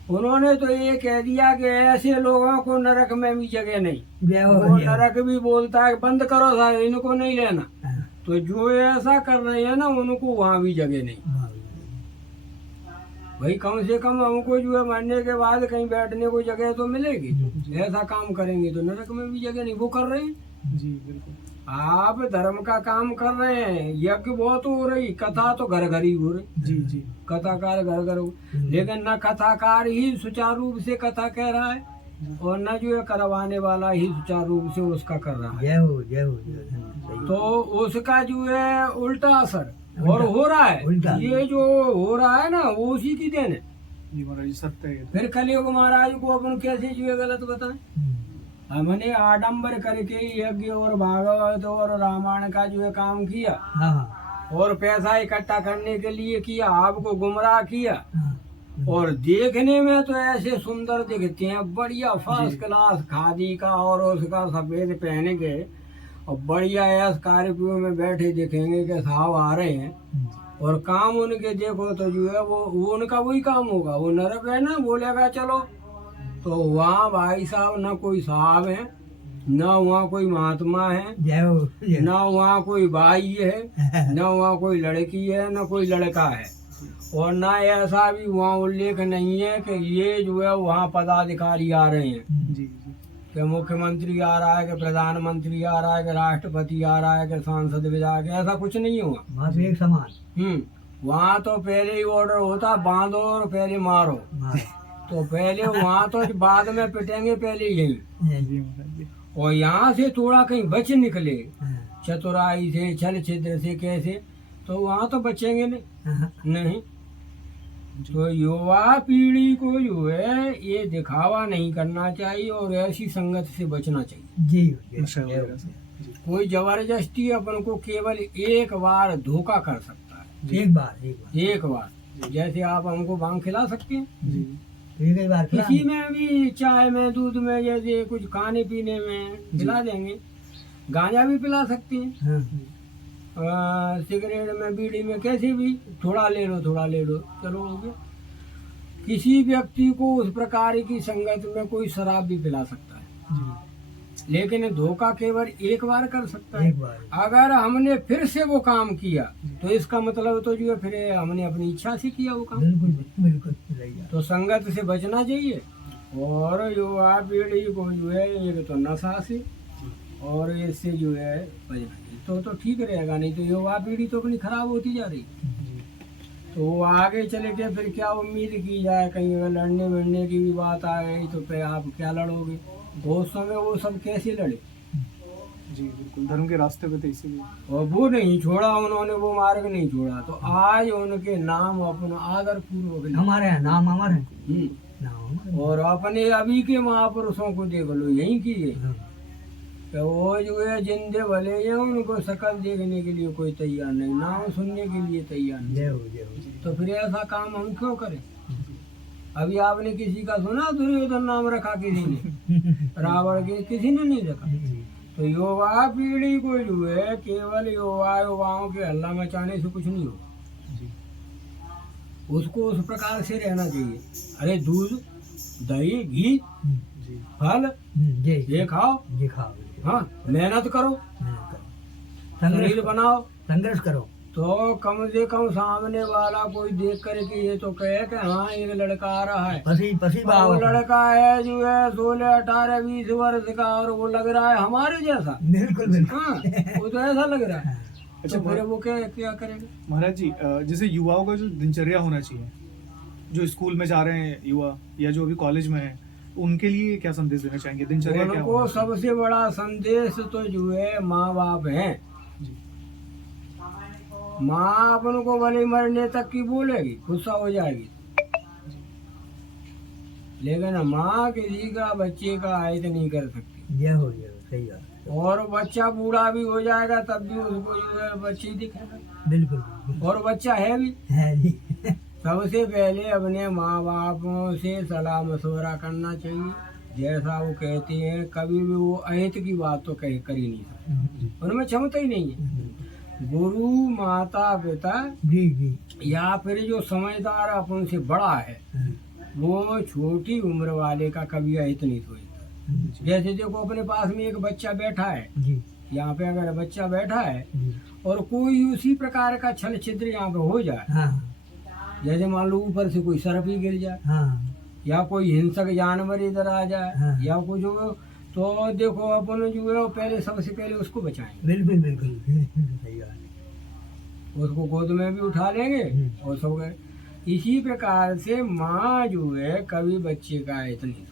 उन्होंने तो ये कह दिया कि ऐसे लोगों को नरक में भी जगह नहीं। जय हो वो भैया। नरक भी बोलता है बंद करो सारे, इनको नहीं लेना। हाँ, तो जो ऐसा कर रहे हैं ना, उनको वहाँ भी जगह नहीं। वाह। भाई कम से कम हमको जो है मरने के बाद कहीं बैठने को जगह तो मिलेगी। ऐसा काम करेंगे तो नरक में भी जगह नहीं। वो कर रहे हैं। जी बिल्कुल। आप धर्म का काम कर रहे हैं, यज्ञ बहुत हो रही, कथा तो घर घर ही हो रही। जी जी कथाकार घर घर हो, लेकिन न कथाकार ही सुचारू रूप से कथा कह रहा है, और न जो है करवाने वाला ही सुचारू रूप से उसका कर रहा है। जय हो जय हो जय हो। सही। तो उसका जो है उल्टा असर और हो रहा है। उल्टा। ये जो हो रहा है ना, वो उसी की देन है। जी महाराज जी, सत्य है ये तो। फिर कलियुग महाराज को अपन कैसे जो है गलत बताएं। हमने आडंबर करके यज्ञ और भागवत और रामायण का जो है काम किया, हाँ और पैसा इकट्ठा करने के लिए किया, आपको गुमराह किया। हाँ, और देखने में तो ऐसे सुंदर दिखते हैं, बढ़िया फर्स्ट क्लास खादी का और उसका सफेद पहन के, और बढ़िया ऐस कार्य में बैठे दिखेंगे कि साहब आ रहे हैं। और काम उनके देखो तो जो है वो उनका वही काम होगा। वो नरक है ना, बोलेगा चलो, तो वहाँ भाई साहब न कोई साहब है, न वहाँ कोई महात्मा है, जय हो जय न वहाँ कोई भाई है, न वहाँ कोई लड़की है, न कोई लड़का है। और न ऐसा भी वहाँ उल्लेख नहीं है कि ये जो है वहाँ पदाधिकारी आ रहे हैं, जी जी कि मुख्यमंत्री आ रहा है, कि प्रधानमंत्री आ रहा है, कि राष्ट्रपति आ रहा है, कि सांसद विधायक, ऐसा कुछ नहीं हुआ। वहाँ तो एक समान। वहाँ तो पहले ही ऑर्डर होता, बांधो और पहले मारो। मारो। तो पहले वहाँ तो बाद में पिटेंगे, पहले यही। जी महाराज जी। और यहाँ से थोड़ा कहीं बच निकले हाँ, चतुराई से, छल छिद्र से कैसे, तो वहाँ तो बचेंगे नहीं। हाँ, नहीं। तो युवा पीढ़ी को जो है ये दिखावा नहीं करना चाहिए, और ऐसी संगत से बचना चाहिए। जी हो जय नशा हो, जय वगैरह हो। से। जी कोई जबरदस्ती अपन को केवल एक बार धोखा कर सकता है। एक बार एक बार जैसे आप हमको भांग खिला सकते हैं, जी एक ही बार खिला। किसी में भी, चाय में, दूध में, जैसे कुछ खाने पीने में खिला देंगे। गांजा भी पिला सकती हैं, हाँ सिगरेट में, बीड़ी में, कैसे भी थोड़ा ले लो, थोड़ा ले लो, चलो हो गया। किसी व्यक्ति को उस प्रकार की संगत में कोई शराब भी पिला सकता है, लेकिन धोखा केवल एक बार कर सकता है। एक बार अगर हमने फिर से वो काम किया तो इसका मतलब तो जो है फिर हमने अपनी इच्छा से किया वो काम। बिल्कुल बिल्कुल सही है। तो संगत से बचना चाहिए। और युवा पीढ़ी को जो है एक तो नशा से और इससे जो है बचना चाहिए, तो ठीक रहेगा, नहीं तो युवा पीढ़ी तो अपनी खराब होती जा रही। तो वो आगे चले के फिर क्या उम्मीद की जाए, कहीं अगर लड़ने भिड़ने की भी बात आ गई तो फिर आप क्या लड़ोगे, वो समय वो सब कैसे लड़े। जी बिल्कुल, धर्म के रास्ते पे थे इसीलिए। और वो नहीं छोड़ा उन्होंने, वो मार्ग नहीं छोड़ा, तो आज उनके नाम अपना आदर पूर्वक हमारे यहाँ नाम अमर है। हम्म। नाम अमर है। और अपने अभी के महापुरुषों को देख लो, यही की है हाँ, तो वो जो है जिंदे भले हैं, उनको शकल देखने के लिए कोई तैयार नहीं, नाम सुनने के लिए तैयार नहीं। जय हो जय हो। तो फिर ऐसा काम हम क्यों करें। अभी आपने किसी का सुना दुर्योधन नाम रखा किसी ने, रावण के किसी ने नहीं रखा। तो युवा पीढ़ी को जो है केवल युवाओं के हल्ला मचाने से कुछ नहीं होगा, उसको उस प्रकार से रहना चाहिए। अरे दूध, दही, घी, फल जय ये खाओ, ये खाओ। हाँ मेहनत करो, शरीर संघर्ष बनाओ, संघर्ष करो। तो कम से कम सामने वाला कोई देख करके ये तो कहे कि हाँ एक लड़का आ रहा है। पसी पसी और भाव वो लड़का है जो है 16, 18, 20 वर्ष का, और वो लग रहा है हमारे जैसा। बिल्कुल बिल्कुल। हाँ वो तो ऐसा लग रहा है। अच्छा, तो फिर वो क्या क्या करेगा। महाराज जी, जैसे युवाओं का जो दिनचर्या होना चाहिए, जो स्कूल में जा रहे हैं युवा या जो अभी कॉलेज में है, उनके लिए क्या संदेश देना चाहेंगे, दिनचर्या क्या उनको होना चाहिए? सबसे बड़ा संदेश तो जो है माँ बाप हैं। जी। माँ अपन को भले मरने तक की बोलेगी, गुस्सा हो जाएगी, लेकिन माँ किसी का बच्चे का आयत नहीं कर सकती। जय हो सही बात। और बच्चा बूढ़ा भी हो जाएगा तब भी उसको जो है बच्चे दिखेगा, बिल्कुल बिल्कुल। और बच्चा है भी। है जी। सबसे पहले अपने माँ बापों से सलाह मशवरा करना चाहिए, जैसा वो कहते हैं। कभी भी वो अहित की बात तो कह कर ही नहीं सकते, उनमें क्षमता ही नहीं है। गुरु, माता पिता जी जी। या फिर जो समझदार अपन से बड़ा है, वो छोटी उम्र वाले का कभी अहित नहीं सोचता। जैसे देखो अपने पास में एक बच्चा बैठा है, जी यहाँ पे अगर बच्चा बैठा है जी। और कोई उसी प्रकार का छल छिद्र यहाँ पे हो जाए, हाँ जैसे मान लो ऊपर से कोई सर्प ही गिर जाए, हाँ या कोई हिंसक जानवर इधर आ जाए, हाँ। या कुछ हो, तो देखो अपन जो है वो पहले सबसे पहले उसको बचाएंगे, बिल्कुल बिल्कुल सही बात है। उसको गोद में भी उठा लेंगे और सब गए। इसी प्रकार से माँ जो है कभी बच्चे का आयत नहीं,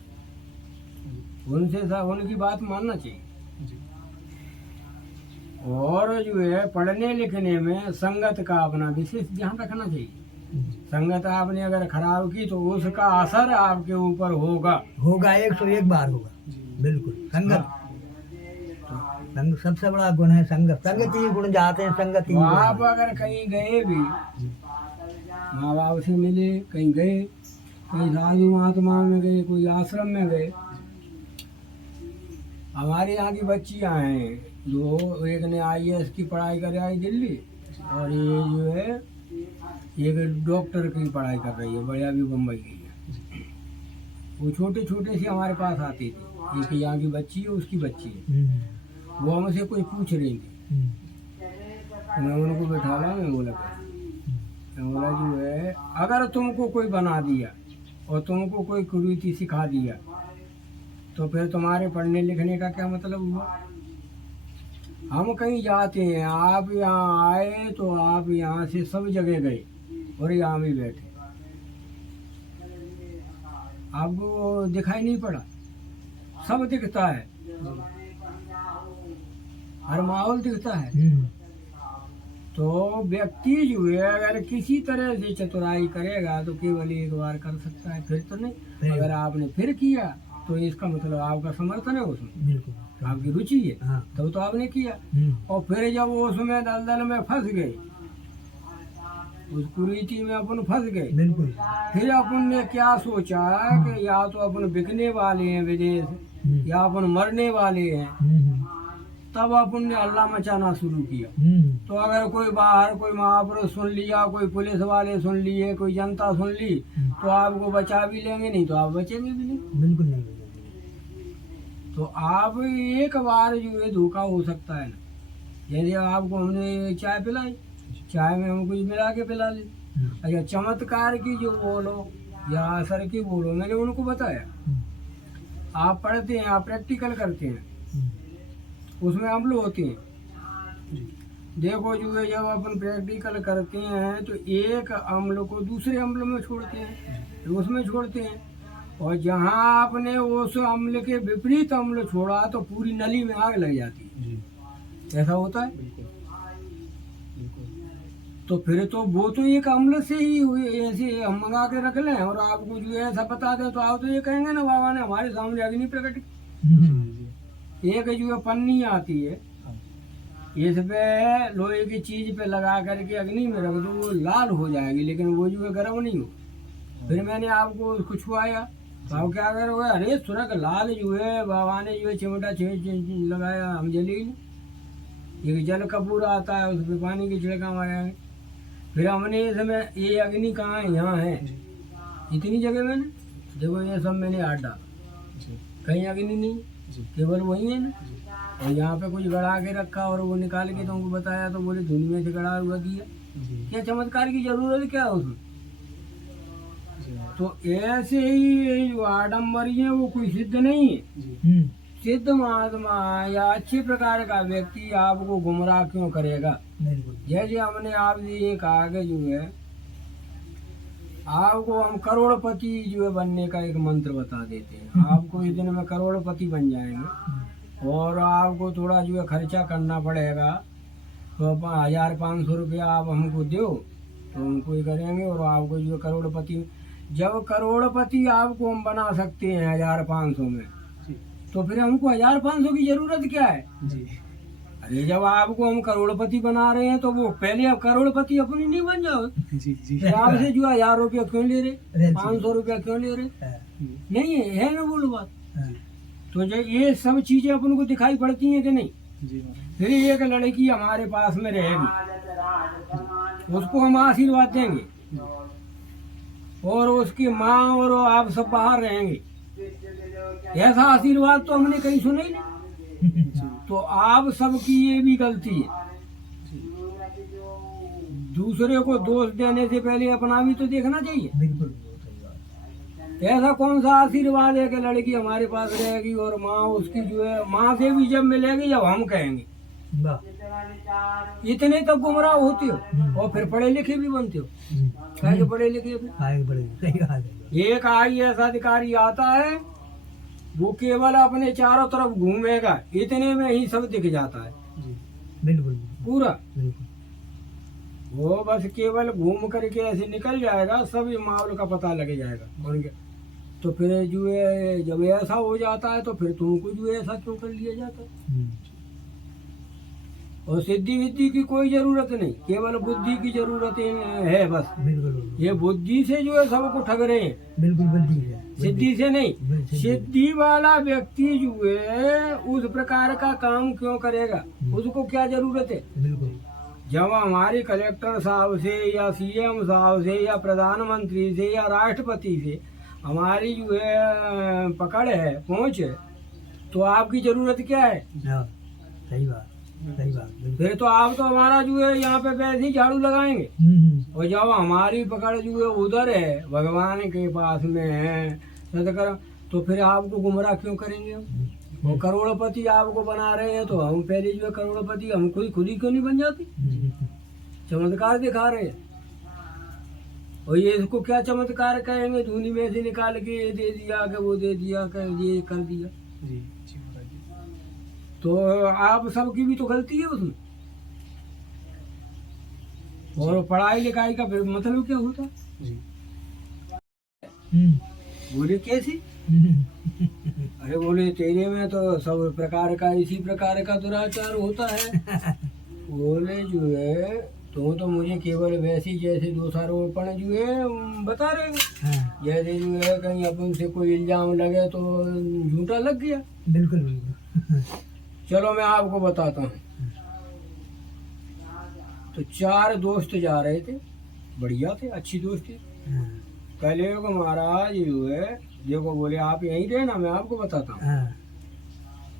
उनसे उनकी बात मानना चाहिए। जी। और जो है पढ़ने लिखने में संगत का अपना विशेष ध्यान रखना चाहिए। संगत आपने अगर खराब की तो उसका असर आपके ऊपर होगा। होगा 101 बार होगा। बिल्कुल संगत। संग सबसे बड़ा गुण है संगत। संगत ही गुण जाते हैं, संगत ही तो गुण आप है। अगर कहीं गए भी, माँ बाप से मिले, कहीं गए, कहीं साधु महात्मा में गए, कोई आश्रम में गए। हमारे यहाँ की बच्चियाँ हैं, जो एक ने IAS की पढ़ाई कर आई दिल्ली, और ये जो है एक डॉक्टर की पढ़ाई कर रही है, बढ़िया भी बम्बई गई है। वो छोटे छोटे से हमारे पास आती थी, एक यहाँ की बच्ची है, उसकी बच्ची है। वो हमसे कुछ पूछ रही थी, तो मैं उनको बैठाला, मैं बोला जो है अगर तुमको कोई बना दिया और तुमको कोई कुरीति सिखा दिया तो फिर तुम्हारे पढ़ने लिखने का क्या मतलब हुआ। हम कहीं जाते हैं, आप यहाँ आए तो आप यहाँ से सब जगह गए और यहाँ भी बैठे, आपको दिखाई नहीं पड़ा, सब दिखता है, हर माहौल दिखता है। तो व्यक्ति जो है अगर किसी तरह से चतुराई करेगा तो केवल एक बार कर सकता है, फिर तो नहीं। अगर आपने फिर किया तो इसका मतलब आपका समर्थन है उसमें, बिल्कुल आपकी रुचि है, हाँ। तब तो आपने किया। और फिर जब वो उसमें दलदल में फंस गए, उस कुरीति में अपन फंस गए, बिल्कुल। फिर अपन ने क्या सोचा कि या तो अपन बिकने वाले हैं विदेश, या अपन मरने वाले हैं, तब अपन ने हल्ला मचाना शुरू किया। तो अगर कोई बाहर कोई महापुरुष सुन लिया, कोई पुलिस वाले सुन लिए, कोई जनता सुन ली, तो आपको बचा भी लेंगे, नहीं तो आप बचेंगे भी नहीं। बिल्कुल नहीं। तो आप एक बार जो है धोखा हो सकता है ना, जैसे आपको हमने चाय पिलाई, चाय में हम कुछ मिला के पिला ली। अच्छा, चमत्कार की जो बोलो या असर की बोलो, मैंने उनको बताया। आप पढ़ते हैं, आप प्रैक्टिकल करते हैं, उसमें अम्ल होते हैं। देखो जो है, जब अपन प्रैक्टिकल करते हैं तो एक अम्ल को दूसरे अम्ल में छोड़ते हैं, तो उसमें छोड़ते हैं, और जहाँ आपने उस अम्ल के विपरीत अम्ल छोड़ा तो पूरी नली में आग लग जाती है। ऐसा होता है। तो फिर तो वो तो एक अम्ल से ही हुए, ऐसे हम मंगा के रख लें और आपको जो है ऐसा बता दें, तो आप तो ये कहेंगे ना, बाबा ने हमारे सामने अग्नि प्रकट की। एक जो है पन्नी आती है, इस पे लोहे की चीज पे लगा करके अग्नि में रख दो, वो लाल हो जाएगी, लेकिन वो जो है गर्म नहीं हो। फिर मैंने आपको उसको छुआया, तो आप क्या करोगे, अरे सुरख लाल जो है बाबा ने जो है चिमटा लगाया, हम जली नहीं। एक जल कपूर आता है, उस पर पानी की छिड़का मारेंगे। फिर हमने इसमें ये अग्नि कहाँ है, यहाँ है, इतनी जगह मैंने देखो, ये सब मैंने हाथ डाला, कहीं अग्नि नहीं, केवल वही है ना। और यहाँ पे कुछ गड़ा के रखा और वो निकाल के तुमको बताया, तो बोले धुनी में से गड़ा हुआ दिया। क्या चमत्कार की जरूरत क्या है उसमें? तो ऐसे ही ये जो आडम्बरी है वो कोई सिद्ध नहीं है। सिद्ध महात्मा या अच्छे प्रकार का व्यक्ति आपको गुमराह क्यों करेगा? जैसे हमने आपसे ये कहा कि जो है आपको हम करोड़पति जो है बनने का एक मंत्र बता देते हैं। आपको इस दिन में करोड़पति बन जाएंगे और आपको थोड़ा जो है खर्चा करना पड़ेगा, तो 1500 रुपया आप हमको दो तो हमको ये करेंगे और आपको जो है करोड़पति। जब करोड़पति आपको हम बना सकते हैं 1500 में, तो फिर हमको 1500 की जरूरत क्या है? अरे जब आपको हम करोड़पति बना रहे हैं तो वो पहले आप करोड़पति अपनी नहीं बन जाओ। आपसे जो 1000 रुपया क्यों ले रहे, 500 रुपया क्यों ले रहे? नहीं है ना बोलो बात। तो जब ये सब चीजें अपन को दिखाई पड़ती हैं कि नहीं? फिर एक लड़की हमारे पास में रहेगी, उसको हम आशीर्वाद देंगे और उसकी माँ और आप सब बाहर रहेंगे। ऐसा आशीर्वाद तो हमने कहीं सुना ही नहीं। तो आप सबकी ये भी गलती है, दूसरे को दोष देने से पहले अपना भी तो देखना चाहिए। बिल्कुल। ऐसा कौन सा आशीर्वाद है कि लड़की हमारे पास रहेगी और माँ उसकी जो है, माँ से भी जब मिलेगी जब हम कहेंगे। इतने तक गुमराह होते हो और फिर पढ़े लिखे भी बनते हो। क्या पढ़े लिखे? एक IAS अधिकारी आता है, वो केवल अपने चारों तरफ घूमेगा, इतने में ही सब दिख जाता है। बिल्कुल पूरा बिल्कुल। वो बस केवल घूम करके ऐसे निकल जाएगा, सब माहौल का पता लग जाएगा उनके। तो फिर जो है जब ऐसा हो जाता है तो फिर तुमको जो है ऐसा क्यों कर लिया जाता है? और सिद्धि विद्धि की कोई जरूरत नहीं, केवल बुद्धि की जरूरत है बस। बिल्कुल। ये बुद्धि से जो है सबको ठग रहे हैं। बिल्कुल बुद्धि है, सिद्धि से नहीं। सिद्धि वाला व्यक्ति जो है उस प्रकार का काम क्यों करेगा? उसको क्या जरूरत है? बिल्कुल। जब हमारे कलेक्टर साहब से या CM साहब से या प्रधानमंत्री से या राष्ट्रपति से हमारी जो है पकड़ है, पहुंच है, तो आपकी जरूरत क्या है? सही बात, सही बात। फिर तो आप तो हमारा जो है यहाँ पे वैसे ही झाड़ू लगाएंगे। और जब हमारी पकड़ जो है उधर है, भगवान के पास में है सदकर, तो फिर आपको गुमराह क्यों करेंगे? वो करोड़पति आपको बना रहे हैं, तो हम पहले जो है करोड़पति हम खुद ही क्यों नहीं बन जाती? चमत्कार दिखा रहे हैं। और ये इसको क्या चमत्कार कहेंगे? धुनी में से निकाल के ये दे दिया, कि वो दे दिया, कि ये कर दिया। तो आप सबकी भी तो गलती है उसमें। और पढ़ाई लिखाई का फिर मतलब क्या होता? बोले कैसी? अरे बोले तेरे में तो सब प्रकार का इसी प्रकार का दुराचार होता है। बोले जो है तो मुझे केवल वैसी जैसे दोषारोपण जो है बता रहे हैं। जैसे जो है कहीं अपन से कोई इल्जाम लगे तो झूठा लग गया। बिल्कुल बिल्कुल। चलो मैं आपको बताता हूँ। तो 4 दोस्त जा रहे थे, बढ़िया थे, अच्छी दोस्ती। हाँ, पहले को महाराज जो है देखो, बोले आप यहीं रहना, मैं आपको बताता हूँ। हाँ,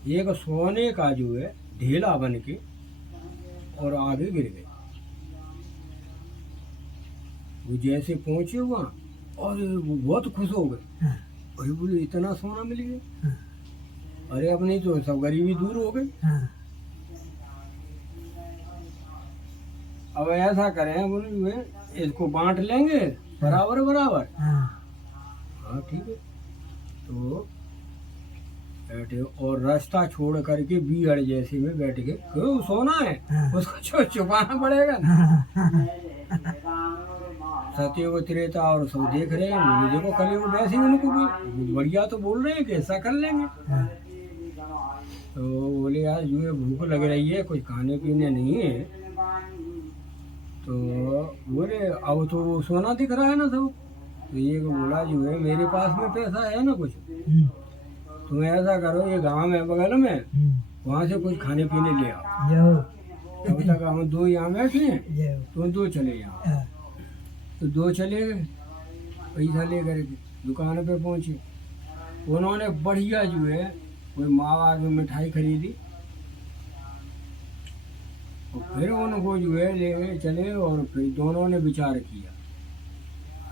एक सोने का जो है ढेला बन के और आगे गिर गए। वो जैसे पहुंचे वहाँ और वो बहुत खुश हो गए। हाँ, अरे बोले इतना सोना मिल गया, हाँ, अरे अपनी तो सब गरीबी दूर हो गई। हाँ, अब ऐसा करें, बोले जो है इसको बांट लेंगे बराबर बराबर। हाँ, हाँ ठीक है। तो बैठे और रास्ता छोड़ करके बीहड़ जैसे में बैठ गए। क्यों सोना है, हाँ। उसको छुपाना पड़ेगा ना। हाँ, सत्युग त्रेता और सब देख रहे हैं। बोले देखो कलयुग वैसे ही उनको भी बढ़िया तो बोल रहे हैं कि ऐसा कर लेंगे। हाँ, तो बोले यार जो है भूख लग रही है, कुछ खाने पीने नहीं है। तो बोले अब तो वो सोना दिख रहा है ना सब। तो ये बोला जो है मेरे पास में पैसा है ना कुछ, तुम ऐसा करो ये गांव है बगल में, वहाँ से कुछ खाने पीने ले आओ। जाओ, तब तक हम 2 यहाँ बैठे हैं, जाओ, तुम 2 चले जाओ। हाँ, तो 2 चले गए, पैसा लेकर के दुकान पे पहुंचे। उन्होंने बढ़िया जो है कोई मावा की मिठाई खरीदी और फिर उनको जो है ले गए चले। और फिर दोनों ने विचार किया,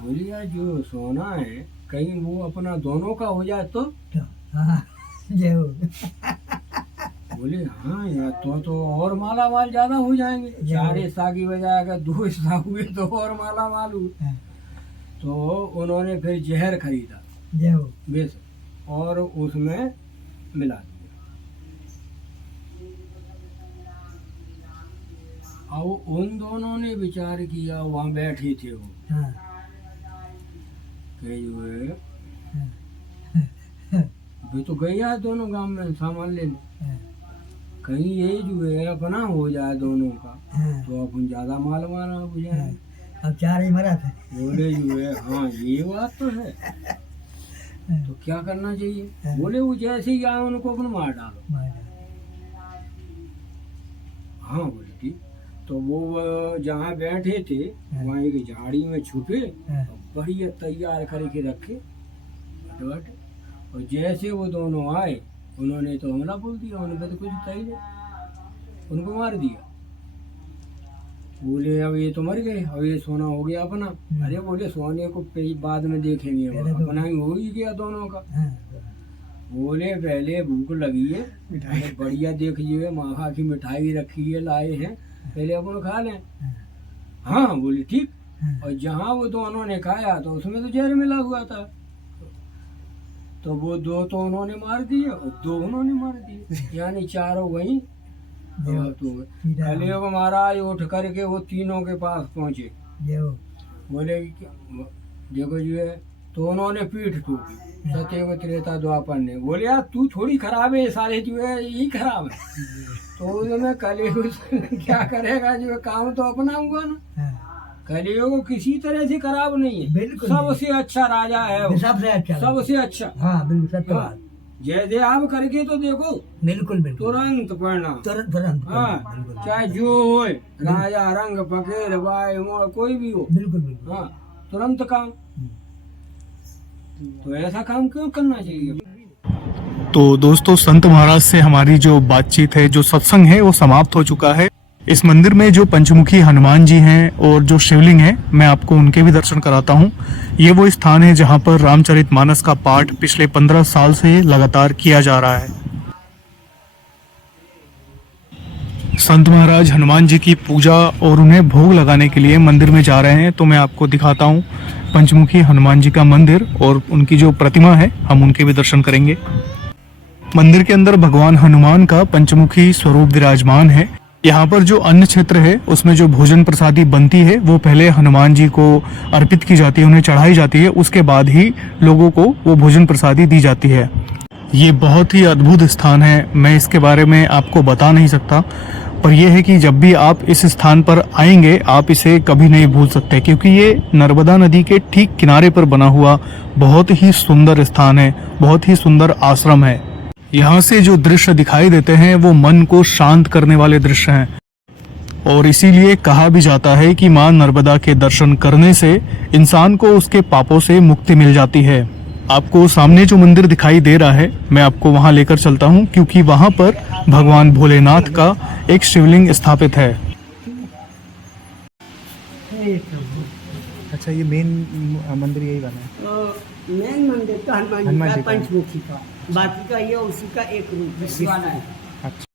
बोले यार जो सोना है कहीं वो अपना दोनों का हो जाए तो। तो, हाँ, जाओ, बोले हाँ यार तो और माला माल ज्यादा हो जाएंगे। 4 हिस्सा की बजाय अगर 2 हिस्सा हुए तो और माला माल हुए। हाँ, तो उन्होंने फिर जहर खरीदा जाओ, बेस और उसमें मिला दिया। अब उन दोनों ने विचार किया, वहाँ बैठे थे वो हाँ, कि जो है हाँ, वे तो गया है दोनों गांव में सामान लेने, हाँ, कहीं ये जो है अपना हो जाए दोनों का हाँ, तो अपन ज्यादा माल माल हो जाए। अब 4 ही मरा था। बोले जो है हाँ ये बात तो है, तो क्या करना चाहिए। बोले वो जैसे ही आए उनको अपन मार डालो। हाँ बोले ठीक। तो वो जहाँ बैठे थे वहाँ एक झाड़ी में छुपे और बढ़िया तैयार करके रखे फटाफट। और जैसे वो दोनों आए उन्होंने तो हमला बोल दिया, उनका तो कुछ था ही नहीं, उनको मार दिया। बोले अब ये तो मर गए, अब ये सोना हो गया अपना। अरे बोले सोने को बाद में देखेंगे, अपना ही हो ही गया दोनों का। बोले पहले भूख लगी है, अरे बढ़िया देखिए माखा की मिठाई रखी है लाए हैं, पहले अपन खा लें। हाँ बोले ठीक। और जहाँ वो दोनों ने खाया तो उसमें तो जहर मिला हुआ था, तो वो 2 तो उन्होंने मार दिए और 2 उन्होंने मार दिए, यानी 4 हो गई। तो कलयुग महाराज उठ करके वो तीनों के पास पहुंचे। बोले कि देखो जो है, तो उन्होंने पीठ ठोकी सत्ययुग त्रेता द्वापर ने। बोले यार तू थोड़ी खराब है, सारे जो है यही खराब है। तो उसमें कलयुग क्या करेगा, जो काम तो अपना हुआ ना। कलयुग किसी तरह से खराब नहीं है, बिल्कुल सबसे अच्छा राजा है वो, सबसे अच्छा, सबसे अच्छा। हाँ बिल्कुल सत्य हाँ, बात, जैसे आप करके तो देखो बिल्कुल बिल्कुल तुरंत परिणाम। तुरंत तुरंत, हाँ बिल्कुल चाहे जो हो, राजा रंग फकीर बाई मोड़ कोई भी हो, बिल्कुल बिल्कुल। हाँ तुरंत काम। तो ऐसा काम क्यों करना चाहिए। तो दोस्तों संत महाराज से हमारी जो बातचीत है, जो सत्संग है, वो समाप्त हो चुका है। इस मंदिर में जो पंचमुखी हनुमान जी हैं और जो शिवलिंग है, मैं आपको उनके भी दर्शन कराता हूँ। ये वो स्थान है जहाँ पर रामचरितमानस का पाठ पिछले 15 साल से लगातार किया जा रहा है। संत महाराज हनुमान जी की पूजा और उन्हें भोग लगाने के लिए मंदिर में जा रहे हैं, तो मैं आपको दिखाता हूँ पंचमुखी हनुमान जी का मंदिर और उनकी जो प्रतिमा है, हम उनके भी दर्शन करेंगे। मंदिर के अंदर भगवान हनुमान का पंचमुखी स्वरूप विराजमान है। यहाँ पर जो अन्न क्षेत्र है उसमें जो भोजन प्रसादी बनती है वो पहले हनुमान जी को अर्पित की जाती है, उन्हें चढ़ाई जाती है, उसके बाद ही लोगों को वो भोजन प्रसादी दी जाती है। ये बहुत ही अद्भुत स्थान है, मैं इसके बारे में आपको बता नहीं सकता, पर यह है कि जब भी आप इस स्थान पर आएंगे आप इसे कभी नहीं भूल सकते, क्योंकि ये नर्मदा नदी के ठीक किनारे पर बना हुआ बहुत ही सुंदर स्थान है, बहुत ही सुंदर आश्रम है। यहाँ से जो दृश्य दिखाई देते हैं वो मन को शांत करने वाले दृश्य हैं और इसीलिए कहा भी जाता है कि मां नर्मदा के दर्शन करने से इंसान को उसके पापों से मुक्ति मिल जाती है। आपको सामने जो मंदिर दिखाई दे रहा है मैं आपको वहां लेकर चलता हूं क्योंकि वहां पर भगवान भोलेनाथ का एक शिवलिंग स्थापित है। अच्छा, ये मेन मंदिर यही बना है। मेन मंदिर तो हनुमान हनुमान जी जी का, का। पंचमुखी का, बाकी का ये उसी का एक रूप विश्वाना है। अच्छा,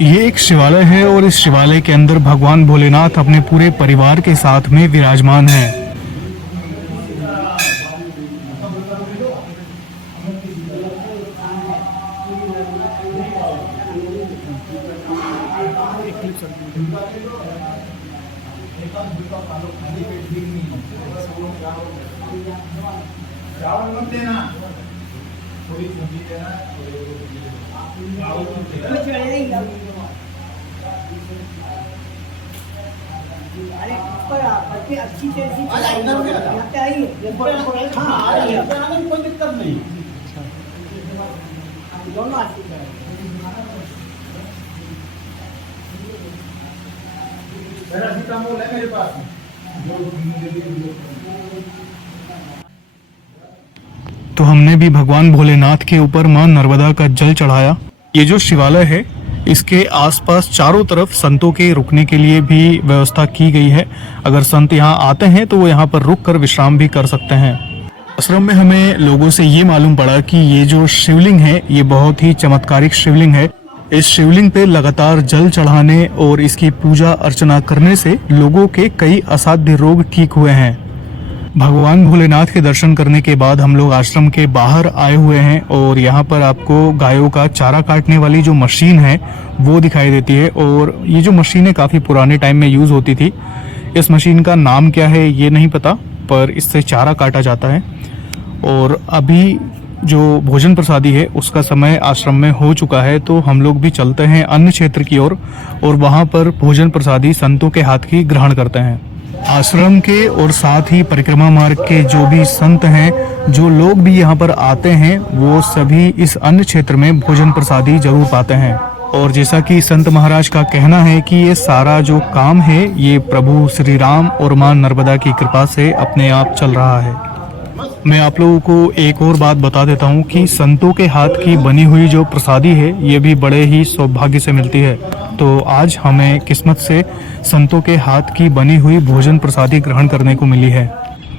ये एक शिवालय है और इस शिवालय के अंदर भगवान भोलेनाथ अपने पूरे परिवार के साथ में विराजमान हैं। अरे ऊपर आपत्ति अच्छी तरह से यहाँ पे आई है। हाँ, आ रही है, कोई दिक्कत नहीं। दोनों आती है। पैरासीटामोल है मेरे पास। तो हमने भी भगवान भोलेनाथ के ऊपर मां नर्मदा का जल चढ़ाया। ये जो शिवालय है इसके आसपास चारों तरफ संतों के रुकने के लिए भी व्यवस्था की गई है। अगर संत यहाँ आते हैं तो वो यहाँ पर रुक कर विश्राम भी कर सकते हैं। आश्रम में हमें लोगों से ये मालूम पड़ा कि ये जो शिवलिंग है ये बहुत ही चमत्कारिक शिवलिंग है। इस शिवलिंग पे लगातार जल चढ़ाने और इसकी पूजा अर्चना करने से लोगों के कई असाध्य रोग ठीक हुए हैं। भगवान भोलेनाथ के दर्शन करने के बाद हम लोग आश्रम के बाहर आए हुए हैं और यहाँ पर आपको गायों का चारा काटने वाली जो मशीन है वो दिखाई देती है। और ये जो मशीनें काफ़ी पुराने टाइम में यूज़ होती थी। इस मशीन का नाम क्या है ये नहीं पता, पर इससे चारा काटा जाता है। और अभी जो भोजन प्रसादी है उसका समय आश्रम में हो चुका है, तो हम लोग भी चलते हैं अन्य क्षेत्र की ओर और वहाँ पर भोजन प्रसादी संतों के हाथ की ग्रहण करते हैं। आश्रम के और साथ ही परिक्रमा मार्ग के जो भी संत हैं, जो लोग भी यहाँ पर आते हैं, वो सभी इस अन्य क्षेत्र में भोजन प्रसादी जरूर पाते हैं। और जैसा कि संत महाराज का कहना है कि ये सारा जो काम है ये प्रभु श्री राम और मां नर्मदा की कृपा से अपने आप चल रहा है। मैं आप लोगों को एक और बात बता देता हूँ कि संतों के हाथ की बनी हुई जो प्रसादी है ये भी बड़े ही सौभाग्य से मिलती है। तो आज हमें किस्मत से संतों के हाथ की बनी हुई भोजन प्रसादी ग्रहण करने को मिली है।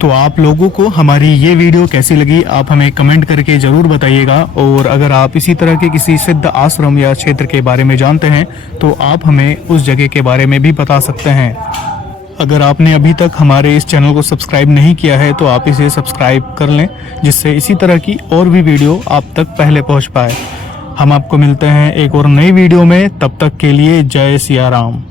तो आप लोगों को हमारी ये वीडियो कैसी लगी आप हमें कमेंट करके ज़रूर बताइएगा। और अगर आप इसी तरह के किसी सिद्ध आश्रम या क्षेत्र के बारे में जानते हैं तो आप हमें उस जगह के बारे में भी बता सकते हैं। अगर आपने अभी तक हमारे इस चैनल को सब्सक्राइब नहीं किया है तो आप इसे सब्सक्राइब कर लें, जिससे इसी तरह की और भी वीडियो आप तक पहले पहुंच पाए। हम आपको मिलते हैं एक और नई वीडियो में, तब तक के लिए जय सिया राम।